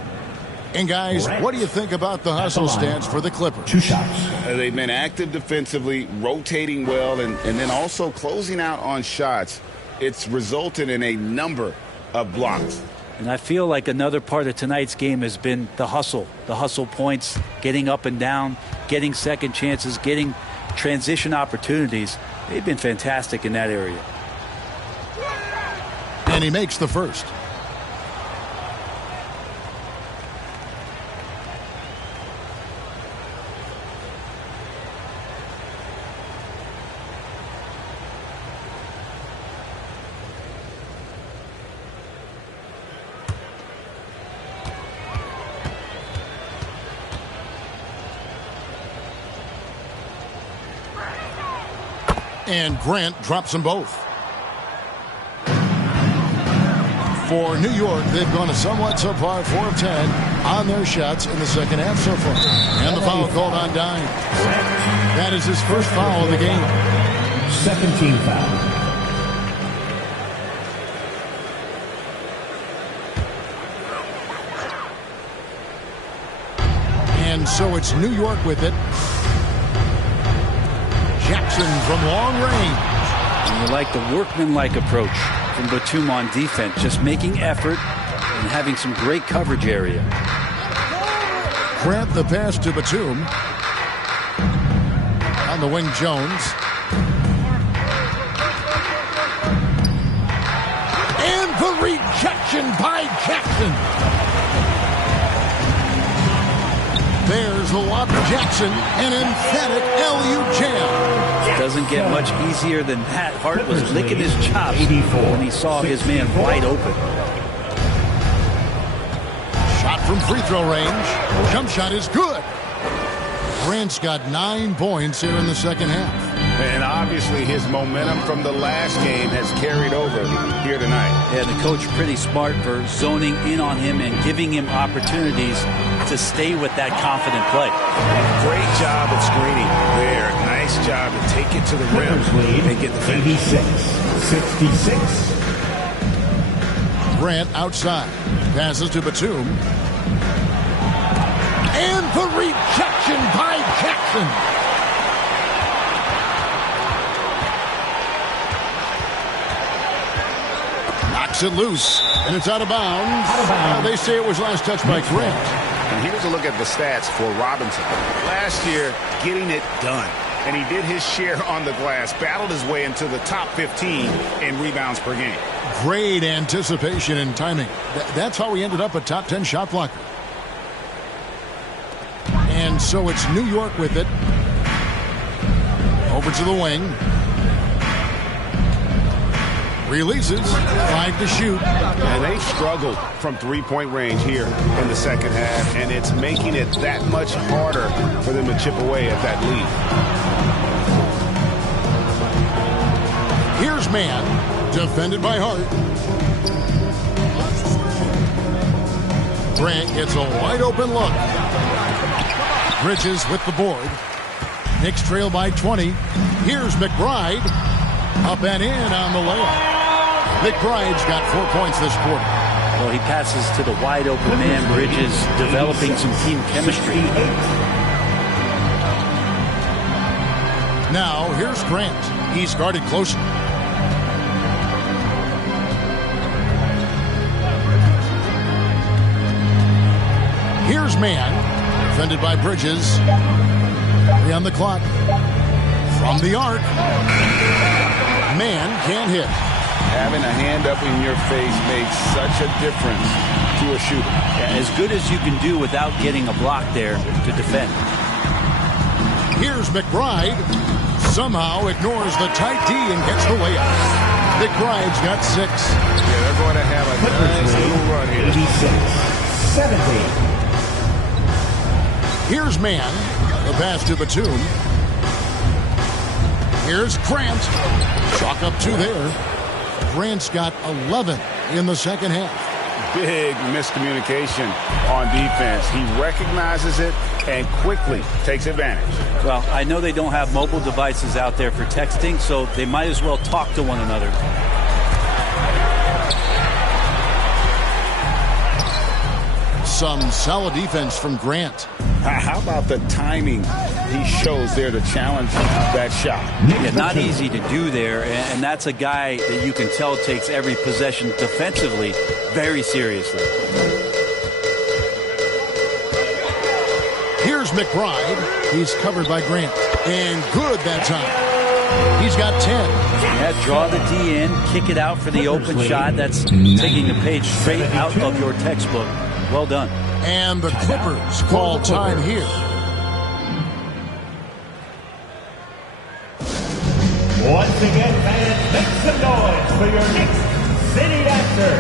And guys, what do you think about the hustle stats for the Clippers? 2 shots. They've been active defensively, rotating well, and then also closing out on shots. It's resulted in a number of blocks. And I feel like another part of tonight's game has been the hustle points, getting up and down, getting second chances, getting transition opportunities. They've been fantastic in that area. And he makes the first. And Grant drops them both. For New York, they've gone a somewhat subpar 4 of 10 on their shots in the second half so far. And the foul called on Dime. That is his first foul of the game. Second team foul. And so it's New York with it. Jackson from long range. And you like the workmanlike approach from Batum on defense, just making effort and having some great coverage area. Grant the pass to Batum. On the wing, Jones. And the rejection by Jackson. There's Lamar Jackson, an emphatic LU jam. Doesn't get much easier than that. Hart was licking his chops when he saw his man wide open. Shot from free throw range. Jump shot is good. Grant's got 9 points here in the second half. And obviously his momentum from the last game has carried over here tonight. Yeah, the coach pretty smart for zoning in on him and giving him opportunities to stay with that confident play. Great job of screening there. Nice job to take it to the rim and get the finish. 86-66. Grant outside. Passes to Batum. And the rejection by Jackson. Knocks it loose, and it's out of bounds. They say it was last touched by Grant. And here's a look at the stats for Robinson. Last year, getting it done. And he did his share on the glass, battled his way into the top 15 in rebounds per game. Great anticipation and timing. That's how he ended up a top 10 shot blocker. And so it's New York with it. Over to the wing. Releases. 5 to shoot. And they struggled from three-point range here in the second half, and it's making it that much harder for them to chip away at that lead. Here's man. Defended by Hart. Grant gets a wide open look. Bridges with the board. Knicks trail by 20. Here's McBride. Up and in on the layup. McBride's got 4 points this quarter. Well, he passes to the wide open man. Bridges developing some team chemistry. Now, here's Grant. He's guarded closely. Here's man. Defended by Bridges. 3 on the clock. From the arc. Man can't hit. Having a hand up in your face makes such a difference to a shooter. Yeah, as good as you can do without getting a block there to defend. Here's McBride. Somehow ignores the tight D and gets the layup. McBride's got 6. Yeah, they're going to have a nice little run here. 86-70. Here's man. The pass to Batum. Here's Grant. Chalk up 2 there. Grant's got 11 in the second half. Big miscommunication on defense. He recognizes it and quickly takes advantage. Well, I know they don't have mobile devices out there for texting, so they might as well talk to one another. Some solid defense from Grant. How about the timing he shows there to challenge that shot? Yeah, not easy to do there, and that's a guy that you can tell takes every possession defensively very seriously. Here's McBride. He's covered by Grant. And good that time. He's got 10. Yeah, draw the D in, kick it out for the open shot. That's taking the page straight out of your textbook. Well done. And the Clippers call time here. Once again, fans, make some noise for your Knicks City Dancer.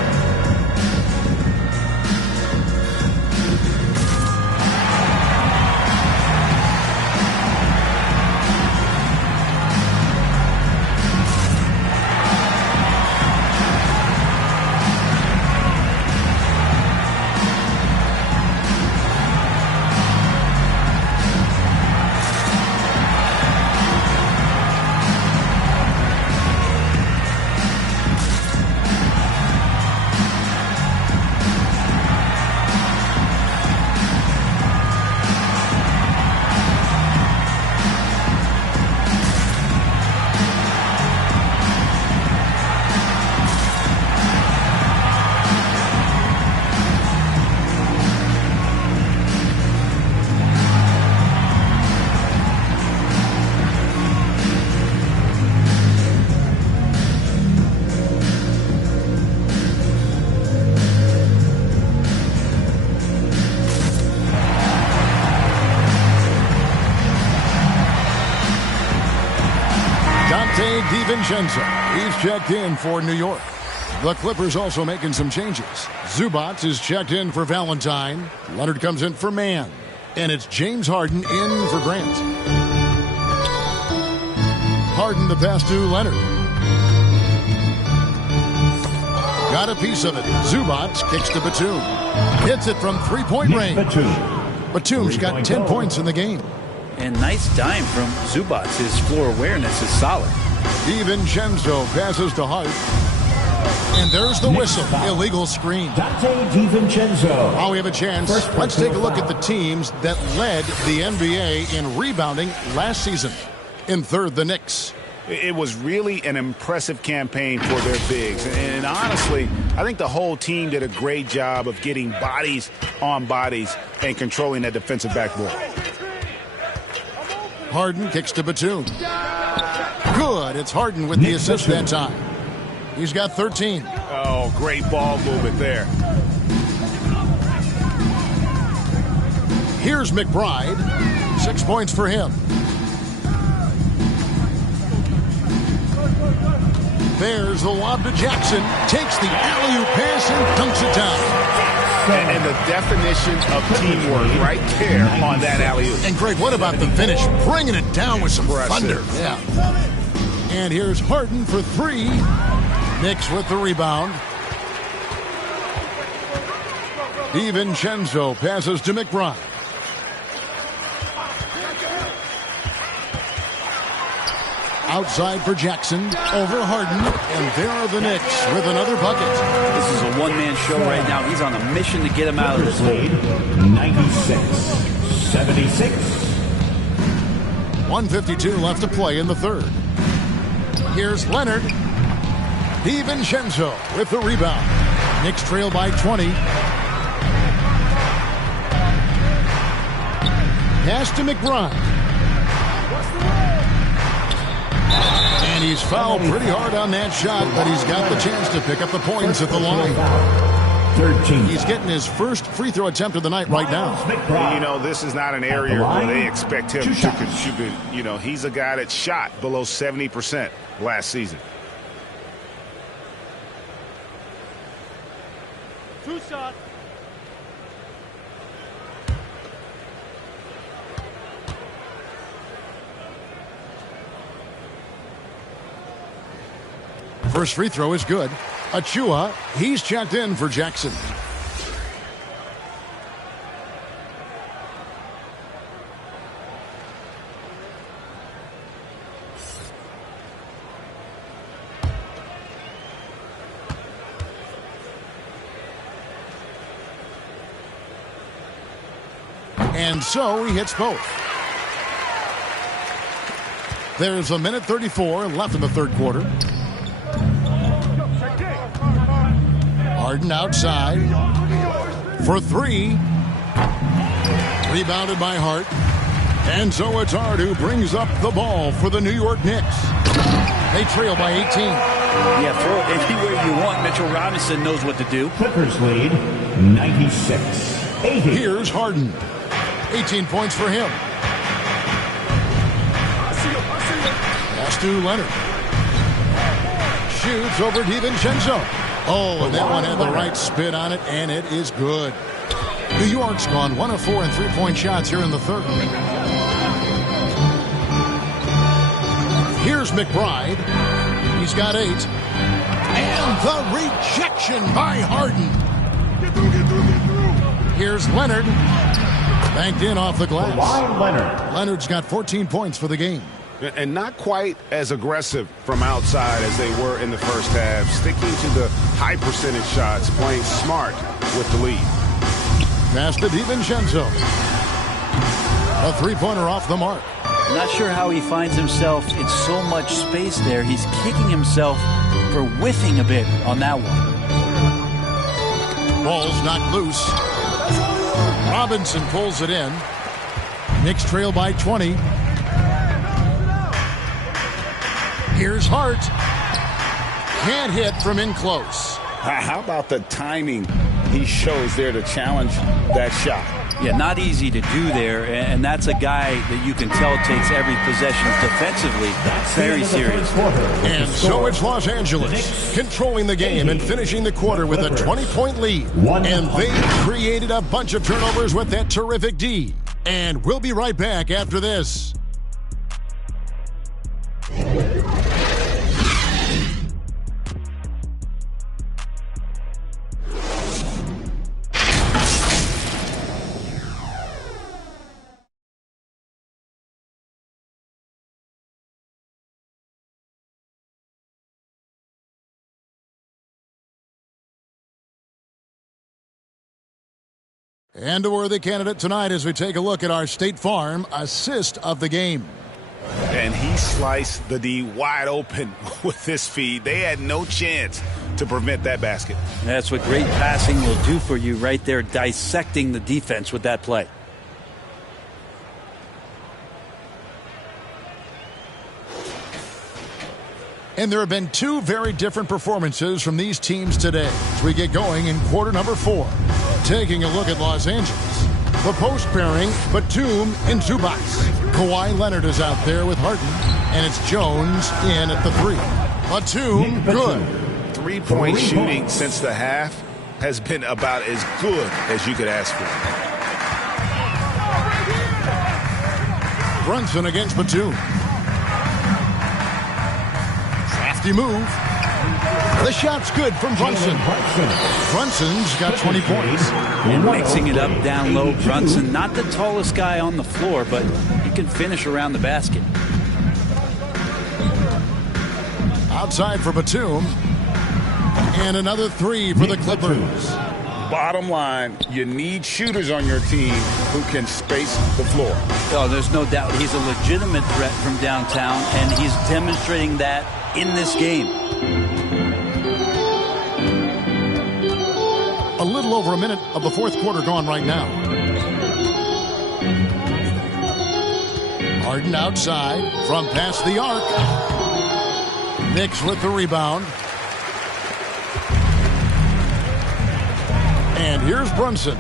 DiVincenzo, he's checked in for New York. The Clippers also making some changes. Zubac is checked in for Valentine. Leonard comes in for Mann. And it's James Harden in for Grant. Harden the pass to Leonard. Got a piece of it. Zubac kicks to Batum. Hits it from three-point range. Batum's got 10 points in the game. And nice dime from Zubac. His floor awareness is solid. DiVincenzo passes to Hart. And there's the whistle. Illegal screen. Dante DiVincenzo. Now we have a chance. Let's take a look at the teams that led the NBA in rebounding last season. In third, the Knicks. It was really an impressive campaign for their bigs. And honestly, I think the whole team did a great job of getting bodies on bodies and controlling that defensive backboard. Harden kicks to Batum. Good. It's Harden with the assist that time. He's got 13. Oh, great ball movement there. Here's McBride. 6 points for him. There's the lob to Jackson. Takes the alley-oop pass and dunks it down. And the definition of teamwork right there on that alley-oop. And Greg, what about the finish? Bringing it down with some thunder. Yeah. And here's Harden for three. Knicks with the rebound. DiVincenzo passes to McBride. Outside for Jackson. Over Harden. And there are the Knicks with another bucket. This is a one-man show right now. He's on a mission to get him out of this lead. 96-76. 1:52 left to play in the third. Here's Leonard. DiVincenzo with the rebound. Knicks trail by 20. Pass to McBride. And he's fouled pretty hard on that shot, but he's got the chance to pick up the points at the line. 13. He's getting his first free throw attempt of the night right now. You know, this is not an area where they expect him to contribute. You know, he's a guy that shot below 70% last season. Two shots. First free throw is good. Achua, he's checked in for Jackson. And so he hits both. There's a minute 34 left in the third quarter. Harden outside for three. Rebounded by Hart. And so it's Hart who brings up the ball for the New York Knicks. They trail by 18. Yeah, throw it anywhere you want. Mitchell Robinson knows what to do. Clippers lead 96-80. Here's Harden. 18 points for him. Pass to Leonard. Shoots over DiVincenzo. Oh, and that one had the right spin on it, and it is good. New York's gone 1 of 4 in three-point shots here in the third. Here's McBride. He's got 8. And the rejection by Harden. Here's Leonard. Banked in off the glass. Leonard's got 14 points for the game. And not quite as aggressive from outside as they were in the first half. Sticking to the high percentage shots, playing smart with the lead. Pass to DiVincenzo. A three-pointer off the mark. Not sure how he finds himself in so much space there. He's kicking himself for whiffing a bit on that one. Ball's knocked loose. Robinson pulls it in. Knicks trail by 20. Here's Hart. Can't hit from in close. How about the timing he shows there to challenge that shot? Yeah, not easy to do there, and that's a guy that you can tell takes every possession defensively very serious. And so it's Los Angeles controlling the game and finishing the quarter with a 20-point lead. And they created a bunch of turnovers with that terrific D. And we'll be right back after this. And a worthy candidate tonight as we take a look at our State Farm assist of the game. And he sliced the D wide open with this feed. They had no chance to prevent that basket. That's what great passing will do for you right there, dissecting the defense with that play. And there have been two very different performances from these teams today as we get going in quarter number 4. Taking a look at Los Angeles. The post pairing, Batum and Zubac. Kawhi Leonard is out there with Harden, and it's Jones in at the 3. Batum, good. Three-point shooting since the half has been about as good as you could ask for. Brunson against Batum. Crafty move. The shot's good from Brunson. Brunson's got 20 points. And mixing it up down low, Brunson, not the tallest guy on the floor, but he can finish around the basket. Outside for Batum. And another 3 for the Clippers. Bottom line, you need shooters on your team who can space the floor. Oh, there's no doubt he's a legitimate threat from downtown, and he's demonstrating that in this game. A little over a minute of the fourth quarter gone right now. Harden outside from past the arc. Knicks with the rebound. And here's Brunson.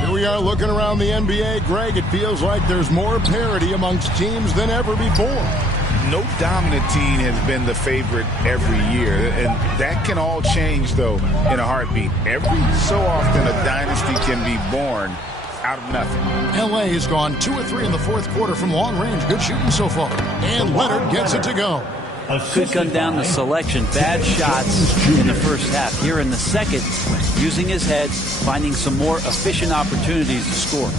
Here we are looking around the NBA. Greg, it feels like there's more parity amongst teams than ever before. No dominant team has been the favorite every year, and that can all change, though, in a heartbeat. Every so often, a dynasty can be born out of nothing. L.A. has gone 2 or 3 in the fourth quarter from long range. Good shooting so far. And Leonard gets it to go. Could come down to selection. Bad shots in the first half. Here in the second, using his head, finding some more efficient opportunities to score.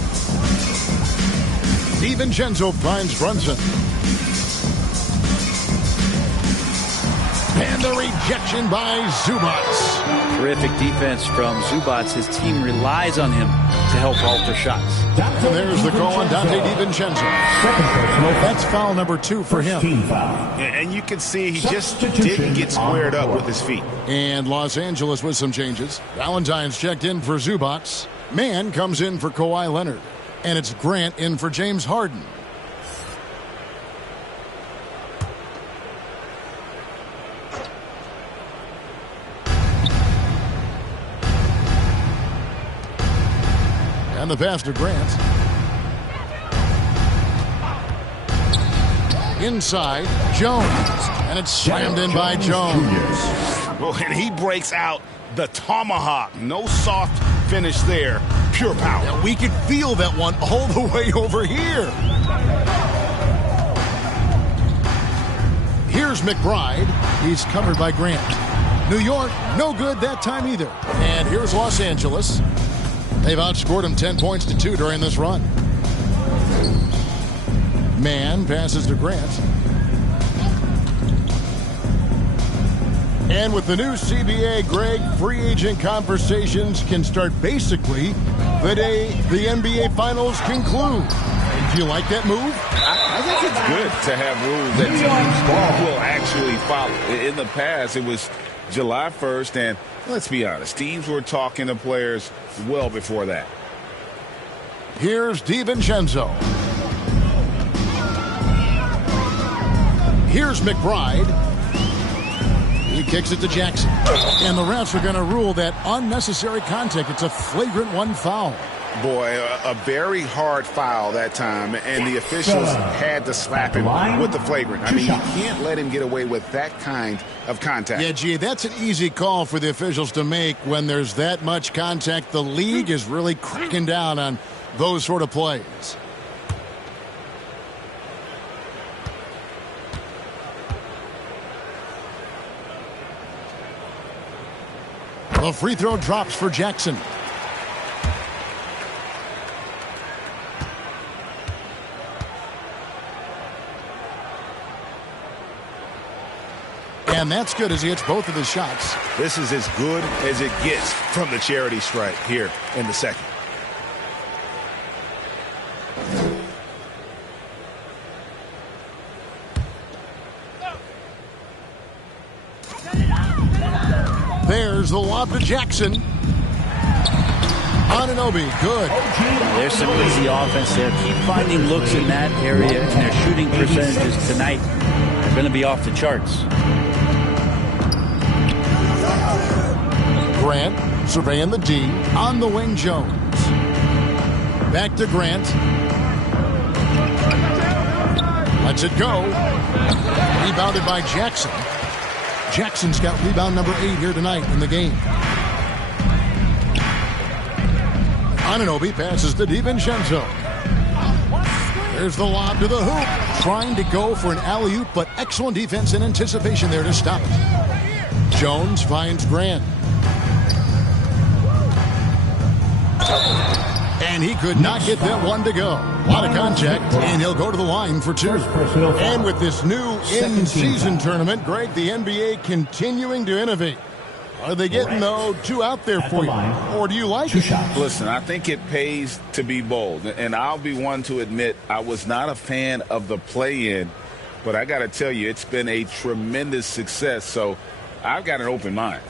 DiVincenzo finds Brunson. And the rejection by Zubac. Terrific defense from Zubac. His team relies on him to help alter shots. And there's the call on Dante DiVincenzo. That's foul number 2 for him. And you can see he just didn't get squared up with his feet. And Los Angeles with some changes. Valentine's checked in for Zubac. Mann comes in for Kawhi Leonard. And it's Grant in for James Harden. And the pass to Grant. Inside, Jones. And it's slammed in by Jones. Well, and he breaks out the tomahawk. No soft finish there. Pure power. Yeah, we could feel that one all the way over here. Here's McBride. He's covered by Grant. New York, no good that time either. And here's Los Angeles. They've outscored him 10 points to 2 during this run. Mann passes to Grant. And with the new CBA, Greg, free agent conversations can start basically the day the NBA Finals conclude. Do you like that move? I think it's good to have rules that teams will actually follow. In the past, it was July 1st, and let's be honest, teams were talking to players well before that. Here's DiVincenzo. Here's McBride. He kicks it to Jackson. And the refs are going to rule that unnecessary contact. It's a flagrant one foul. Boy, a very hard foul that time, and the officials had to slap him with the flagrant. I mean, you can't let him get away with that kind of contact. Yeah, gee, that's an easy call for the officials to make when there's that much contact. The league is really cracking down on those sort of plays. The free throw drops for Jackson. And that's good as he hits both of his shots. This is as good as it gets from the charity stripe here in the second. There's the lob to Jackson. Anunoby, good. There's some easy offense there. Keep finding looks in that area, and their shooting percentages tonight are going to be off the charts. Grant surveying the D. On the wing, Jones. Back to Grant. Lets it go. Rebounded by Jackson. Jackson's got rebound number 8 here tonight in the game. Anunoby passes to DiVincenzo. There's the lob to the hoop. Trying to go for an alley-oop, but excellent defense and anticipation there to stop it. Jones finds Grant. And he could not get that one to go. A lot of contact, and he'll go to the line for 2. And with this new in-season tournament, Greg, the NBA continuing to innovate. Are they getting, though, 2 out there for you? Or do you like it? Listen, I think it pays to be bold. And I'll be one to admit I was not a fan of the play-in. But I got to tell you, it's been a tremendous success. So I've got an open mind.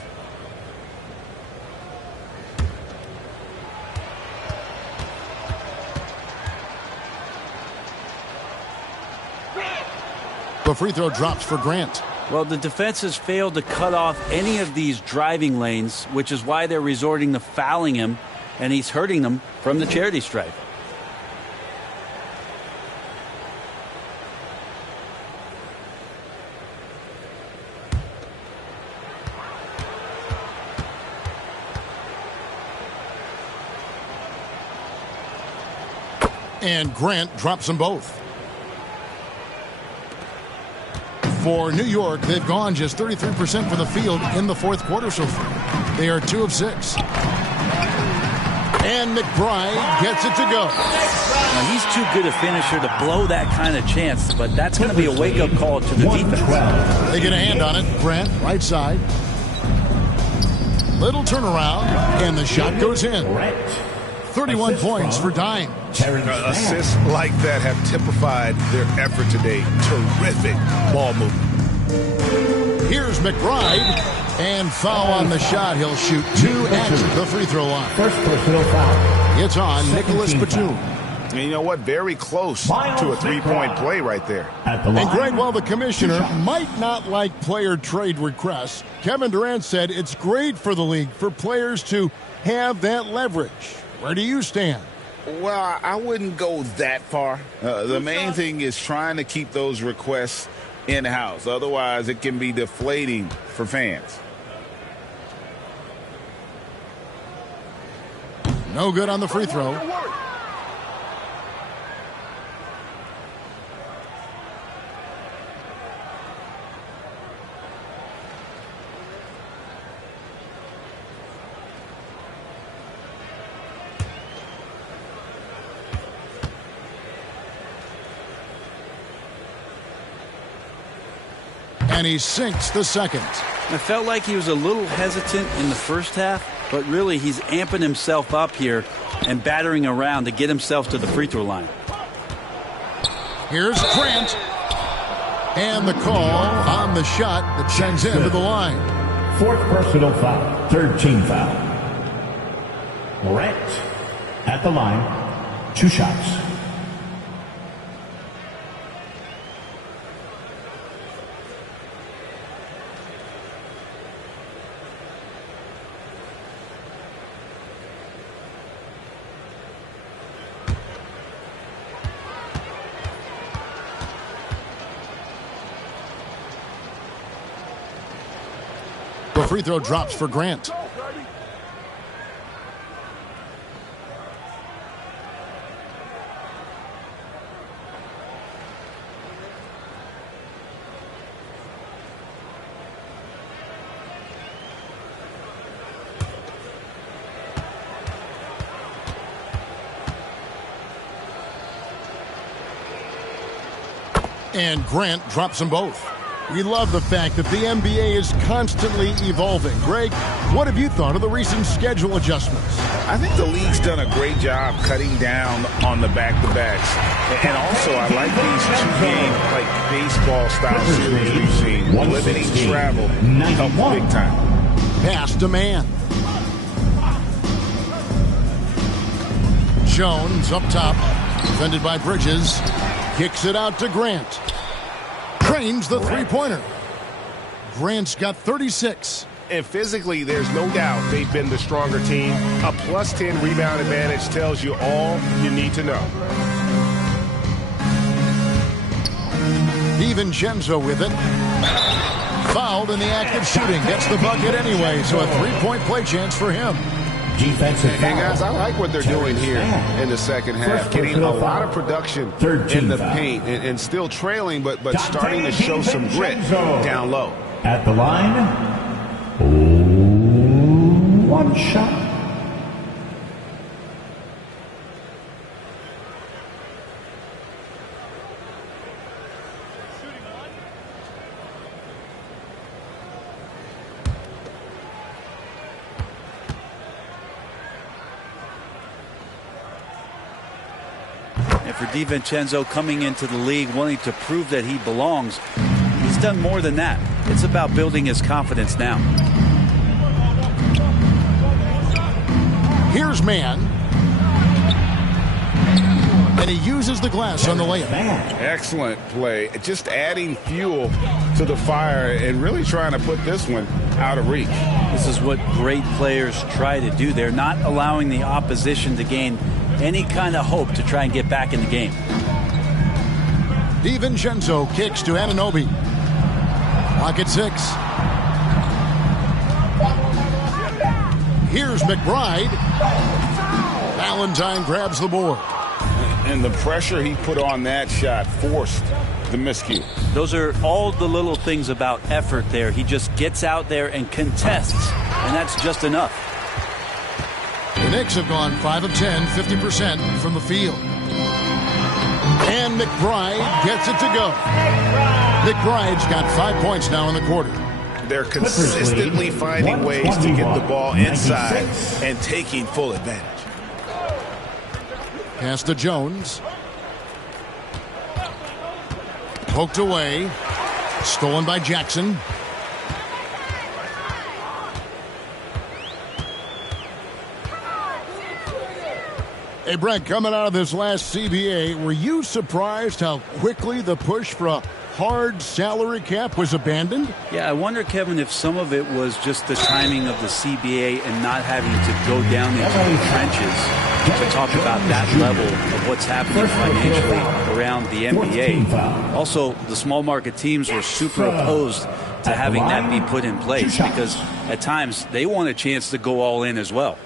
The free throw drops for Grant. Well, the defense has failed to cut off any of these driving lanes, which is why they're resorting to fouling him, and he's hurting them from the charity stripe. And Grant drops them both. For New York, they've gone just 33% from the field in the fourth quarter so far. They are 2 of 6. And McBride gets it to go. Now, he's too good a finisher to blow that kind of chance, but that's going to be a wake-up call to the defense. They get a hand on it. Grant, right side. Little turnaround, and the shot goes in. 31 points for Dime. Assists like that have typified their effort today. Terrific ball movement. Here's McBride, and foul on the shot. He'll shoot 2 at the free throw line. First personal foul. It's on Nicholas Batum. And you know what? Very close to a three-point play right there. And Greg, while the commissioner might not like player trade requests, Kevin Durant said it's great for the league for players to have that leverage. Where do you stand? Well, I wouldn't go that far. The main thing is trying to keep those requests in-house. Otherwise, it can be deflating for fans. No good on the free throw. And he sinks the second. I felt like he was a little hesitant in the first half, but really he's amping himself up here and battering around to get himself to the free throw line. Here's Grant. And the call on the shot that sends him to the line. Fourth personal foul. Third team foul. Grant at the line. 2 shots. Free throw drops for Grant. And Grant drops them both. We love the fact that the NBA is constantly evolving. Greg, what have you thought of the recent schedule adjustments? I think the league's done a great job cutting down on the back-to-backs. And also, I like these two-game, like baseball-style series we've seen. Limiting travel helps big time. Pass to man. Jones up top, defended by Bridges. Kicks it out to Grant. Trains the three-pointer. Grant's got 36. And physically, there's no doubt they've been the stronger team. A plus 10 rebound advantage tells you all you need to know. DiVincenzo with it. Fouled in the act of shooting. Gets the bucket anyway, so a three-point play chance for him. Defensive foul. And guys, I like what they're doing here in the second half. Getting a lot of production in the paint and still trailing, but starting to show some grit down low. At the line, one shot. And for DiVincenzo coming into the league wanting to prove that he belongs, he's done more than that. It's about building his confidence now. Here's man. And he uses the glass on the layup. Excellent play. Just adding fuel to the fire and really trying to put this one out of reach. This is what great players try to do. They're not allowing the opposition to gain any kind of hope to try and get back in the game. DiVincenzo kicks to Anunoby. Pocket 6. Here's McBride. Valentine grabs the board. And the pressure he put on that shot forced the miscue. Those are all the little things about effort there. He just gets out there and contests, and that's just enough. The Knicks have gone 5 of 10, 50% from the field. And McBride gets it to go. McBride's got 5 points now in the quarter. They're consistently finding ways to get the ball inside and taking full advantage. Pass to Jones. Poked away. Stolen by Jackson. Hey, Brent, coming out of this last CBA, were you surprised how quickly the push for a hard salary cap was abandoned? Yeah, I wonder, Kevin, if some of it was just the timing of the CBA and not having to go down into the trenches to talk about that level of what's happening financially around the NBA. Also, the small market teams were super opposed to having that be put in place because at times they want a chance to go all in as well.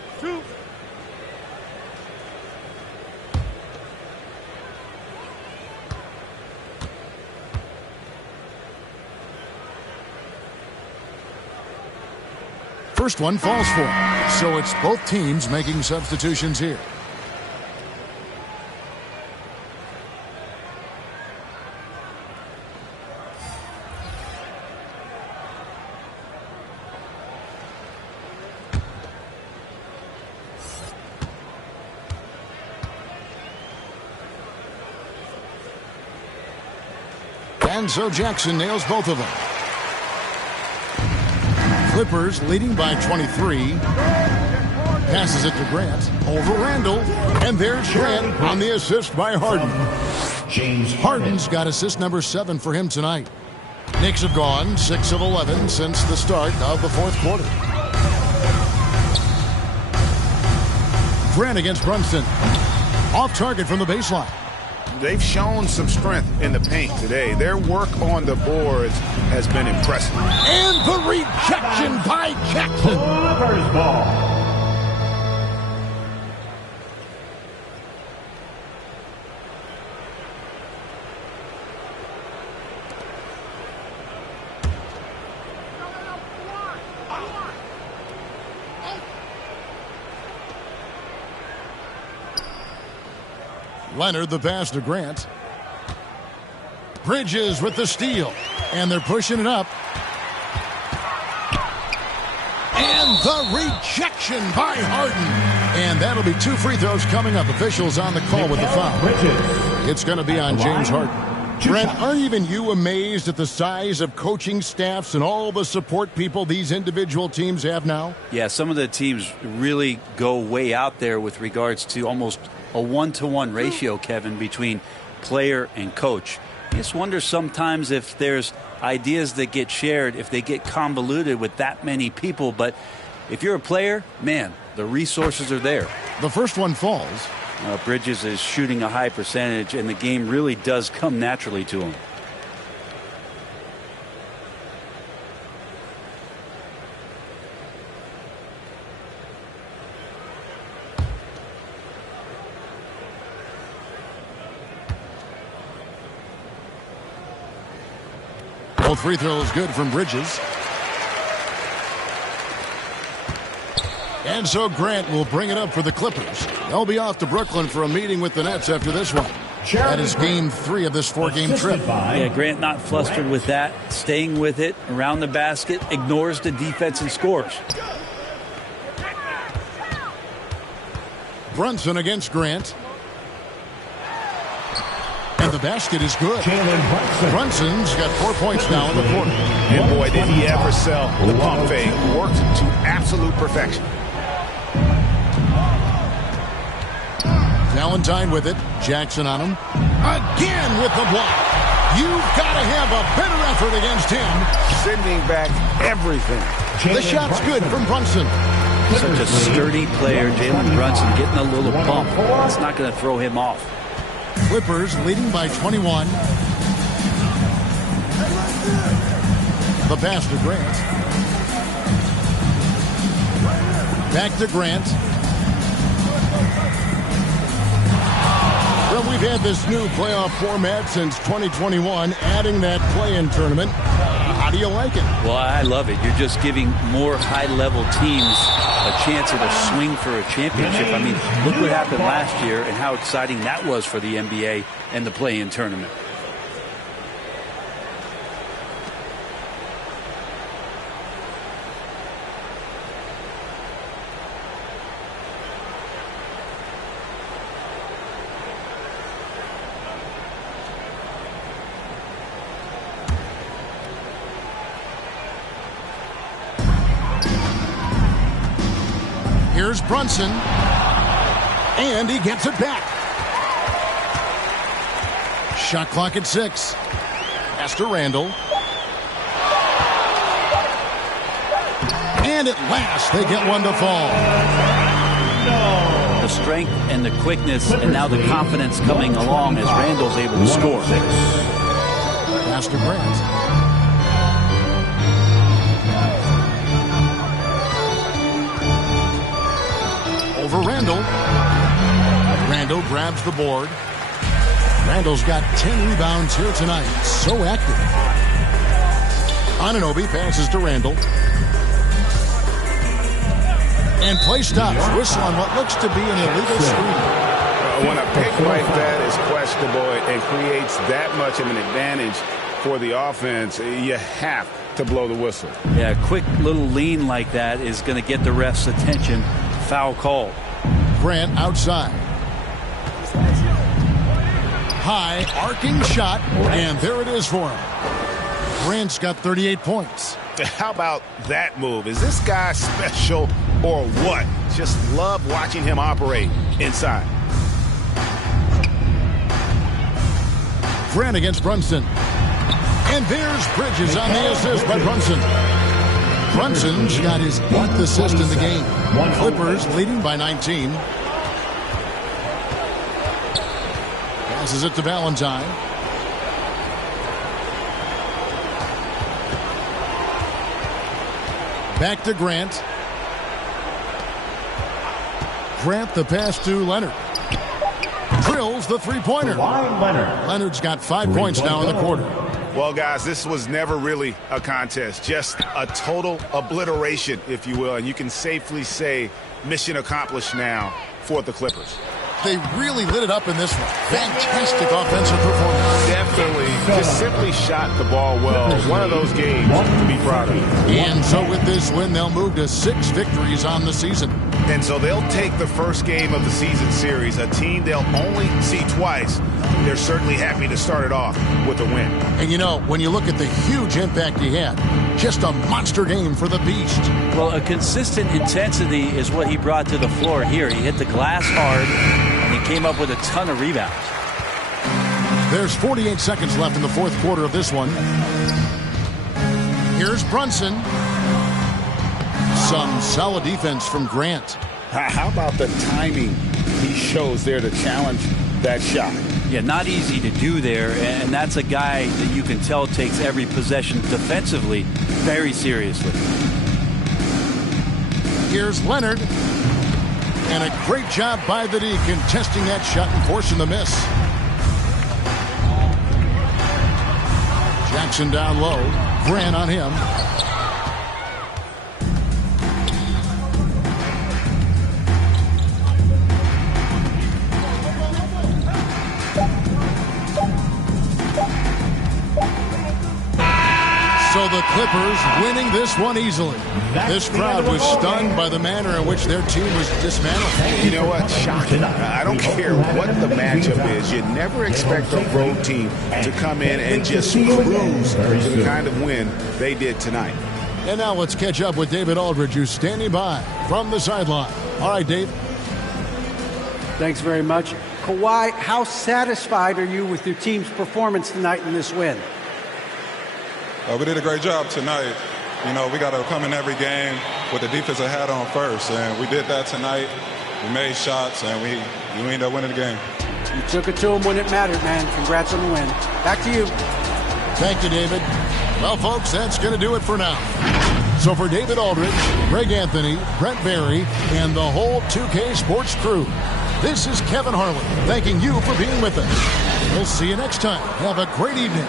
First one falls for him. So it's both teams making substitutions here. And so Jackson nails both of them. Clippers leading by 23. Passes it to Grant. Over Randall. And there's Grant on the assist by Harden. Harden's got assist number 7 for him tonight. Knicks have gone 6 of 11 since the start of the fourth quarter. Grant against Brunson. Off target from the baseline. They've shown some strength in the paint today. Their work on the boards has been impressive. And the rejection by Jackson. Clippers ball. Leonard, the pass to Grant. Bridges with the steal. And they're pushing it up. And the rejection by Harden. And that'll be 2 free throws coming up. Officials on the call with the foul. It's going to be on James Harden. Brent, aren't even you amazed at the size of coaching staffs and all the support people these individual teams have now? Yeah, some of the teams really go way out there with regards to almost a 1-to-1 ratio, Kevin, between player and coach. I just wonder sometimes if there's ideas that get shared, if they get convoluted with that many people. But if you're a player, man, the resources are there. The first one falls. Bridges is shooting a high percentage, and the game really does come naturally to him. Both free throws good from Bridges. And so Grant will bring it up for the Clippers. They'll be off to Brooklyn for a meeting with the Nets after this one. That is game 3 of this 4-game trip. Yeah, Grant not flustered with that, staying with it around the basket, ignores the defense and scores. Brunson against Grant. And the basket is good. Brunson's got 4 points now in the quarter. And boy, did he ever sell the pump fake. Worked to absolute perfection. Valentine with it. Jackson on him. Again with the block. You've got to have a better effort against him. Sending back everything. The shot's good from Brunson. Such a sturdy player, Jalen Brunson, getting a little bump. It's not going to throw him off. Clippers leading by 21. The pass to Grant. Back to Grant. Well, we've had this new playoff format since 2021, adding that play-in tournament. How do you like it? Well, I love it. You're just giving more high-level teams a chance at a swing for a championship. I mean, look what happened last year and how exciting that was for the NBA and the play-in tournament. Here's Brunson. And he gets it back. Shot clock at 6. Pass to Randall. And at last, they get one to fall. The strength and the quickness and now the confidence coming along as Randall's able to score. Pass to Grant. Over Randall. Randall grabs the board. Randall's got 10 rebounds here tonight. So active. Anunoby passes to Randall. And play stops. Whistle on what looks to be an illegal screen. When a pick like that is questionable and creates that much of an advantage for the offense, you have to blow the whistle. Yeah, a quick little lean like that is going to get the ref's attention. Foul call. Grant outside. High arcing shot, and there it is for him. Grant's got 38 points. How about that move? Is this guy special or what? Just love watching him operate inside. Grant against Brunson. And there's Bridges on the assist by Brunson. Brunson's got his 8th assist in the game. Clippers leading by 19. Passes it to Valentine. Back to Grant. Grant the pass to Leonard. Drills the three-pointer. Leonard's got 5 points now in the quarter. Well, guys, this was never really a contest. Just a total obliteration, if you will. And you can safely say mission accomplished now for the Clippers. They really lit it up in this one. Fantastic offensive performance. Definitely. Just simply shot the ball well. One of those games to be proud of. And so with this win, they'll move to 6 victories on the season. And so they'll take the first game of the season series, a team they'll only see twice. They're certainly happy to start it off with a win. And you know, when you look at the huge impact he had, just a monster game for the Beast. Well, a consistent intensity is what he brought to the floor here. He hit the glass hard, and he came up with a ton of rebounds. There's 48 seconds left in the fourth quarter of this one. Here's Brunson. Some solid defense from Grant. How about the timing he shows there to challenge that shot? Yeah, not easy to do there, and that's a guy that you can tell takes every possession defensively very seriously. Here's Leonard. And a great job by the D contesting that shot and forcing the miss. Jackson down low. Grant on him. So the Clippers winning this one easily. This crowd was stunned by the manner in which their team was dismantled. You know what? Shocking. I don't care what the matchup is. You never expect a road team to come in and just cruise the kind of win they did tonight. And now let's catch up with David Aldridge, who's standing by from the sideline. All right, Dave. Thanks very much. Kawhi, how satisfied are you with your team's performance tonight in this win? We did a great job tonight. You know, we got to come in every game with the defensive hat on first, and we did that tonight. We made shots, and we ended up winning the game. You took it to them when it mattered, man. Congrats on the win. Back to you. Thank you, David. Well, folks, that's going to do it for now. So for David Aldridge, Greg Anthony, Brent Barry, and the whole 2K Sports crew, this is Kevin Harlan thanking you for being with us. We'll see you next time. Have a great evening.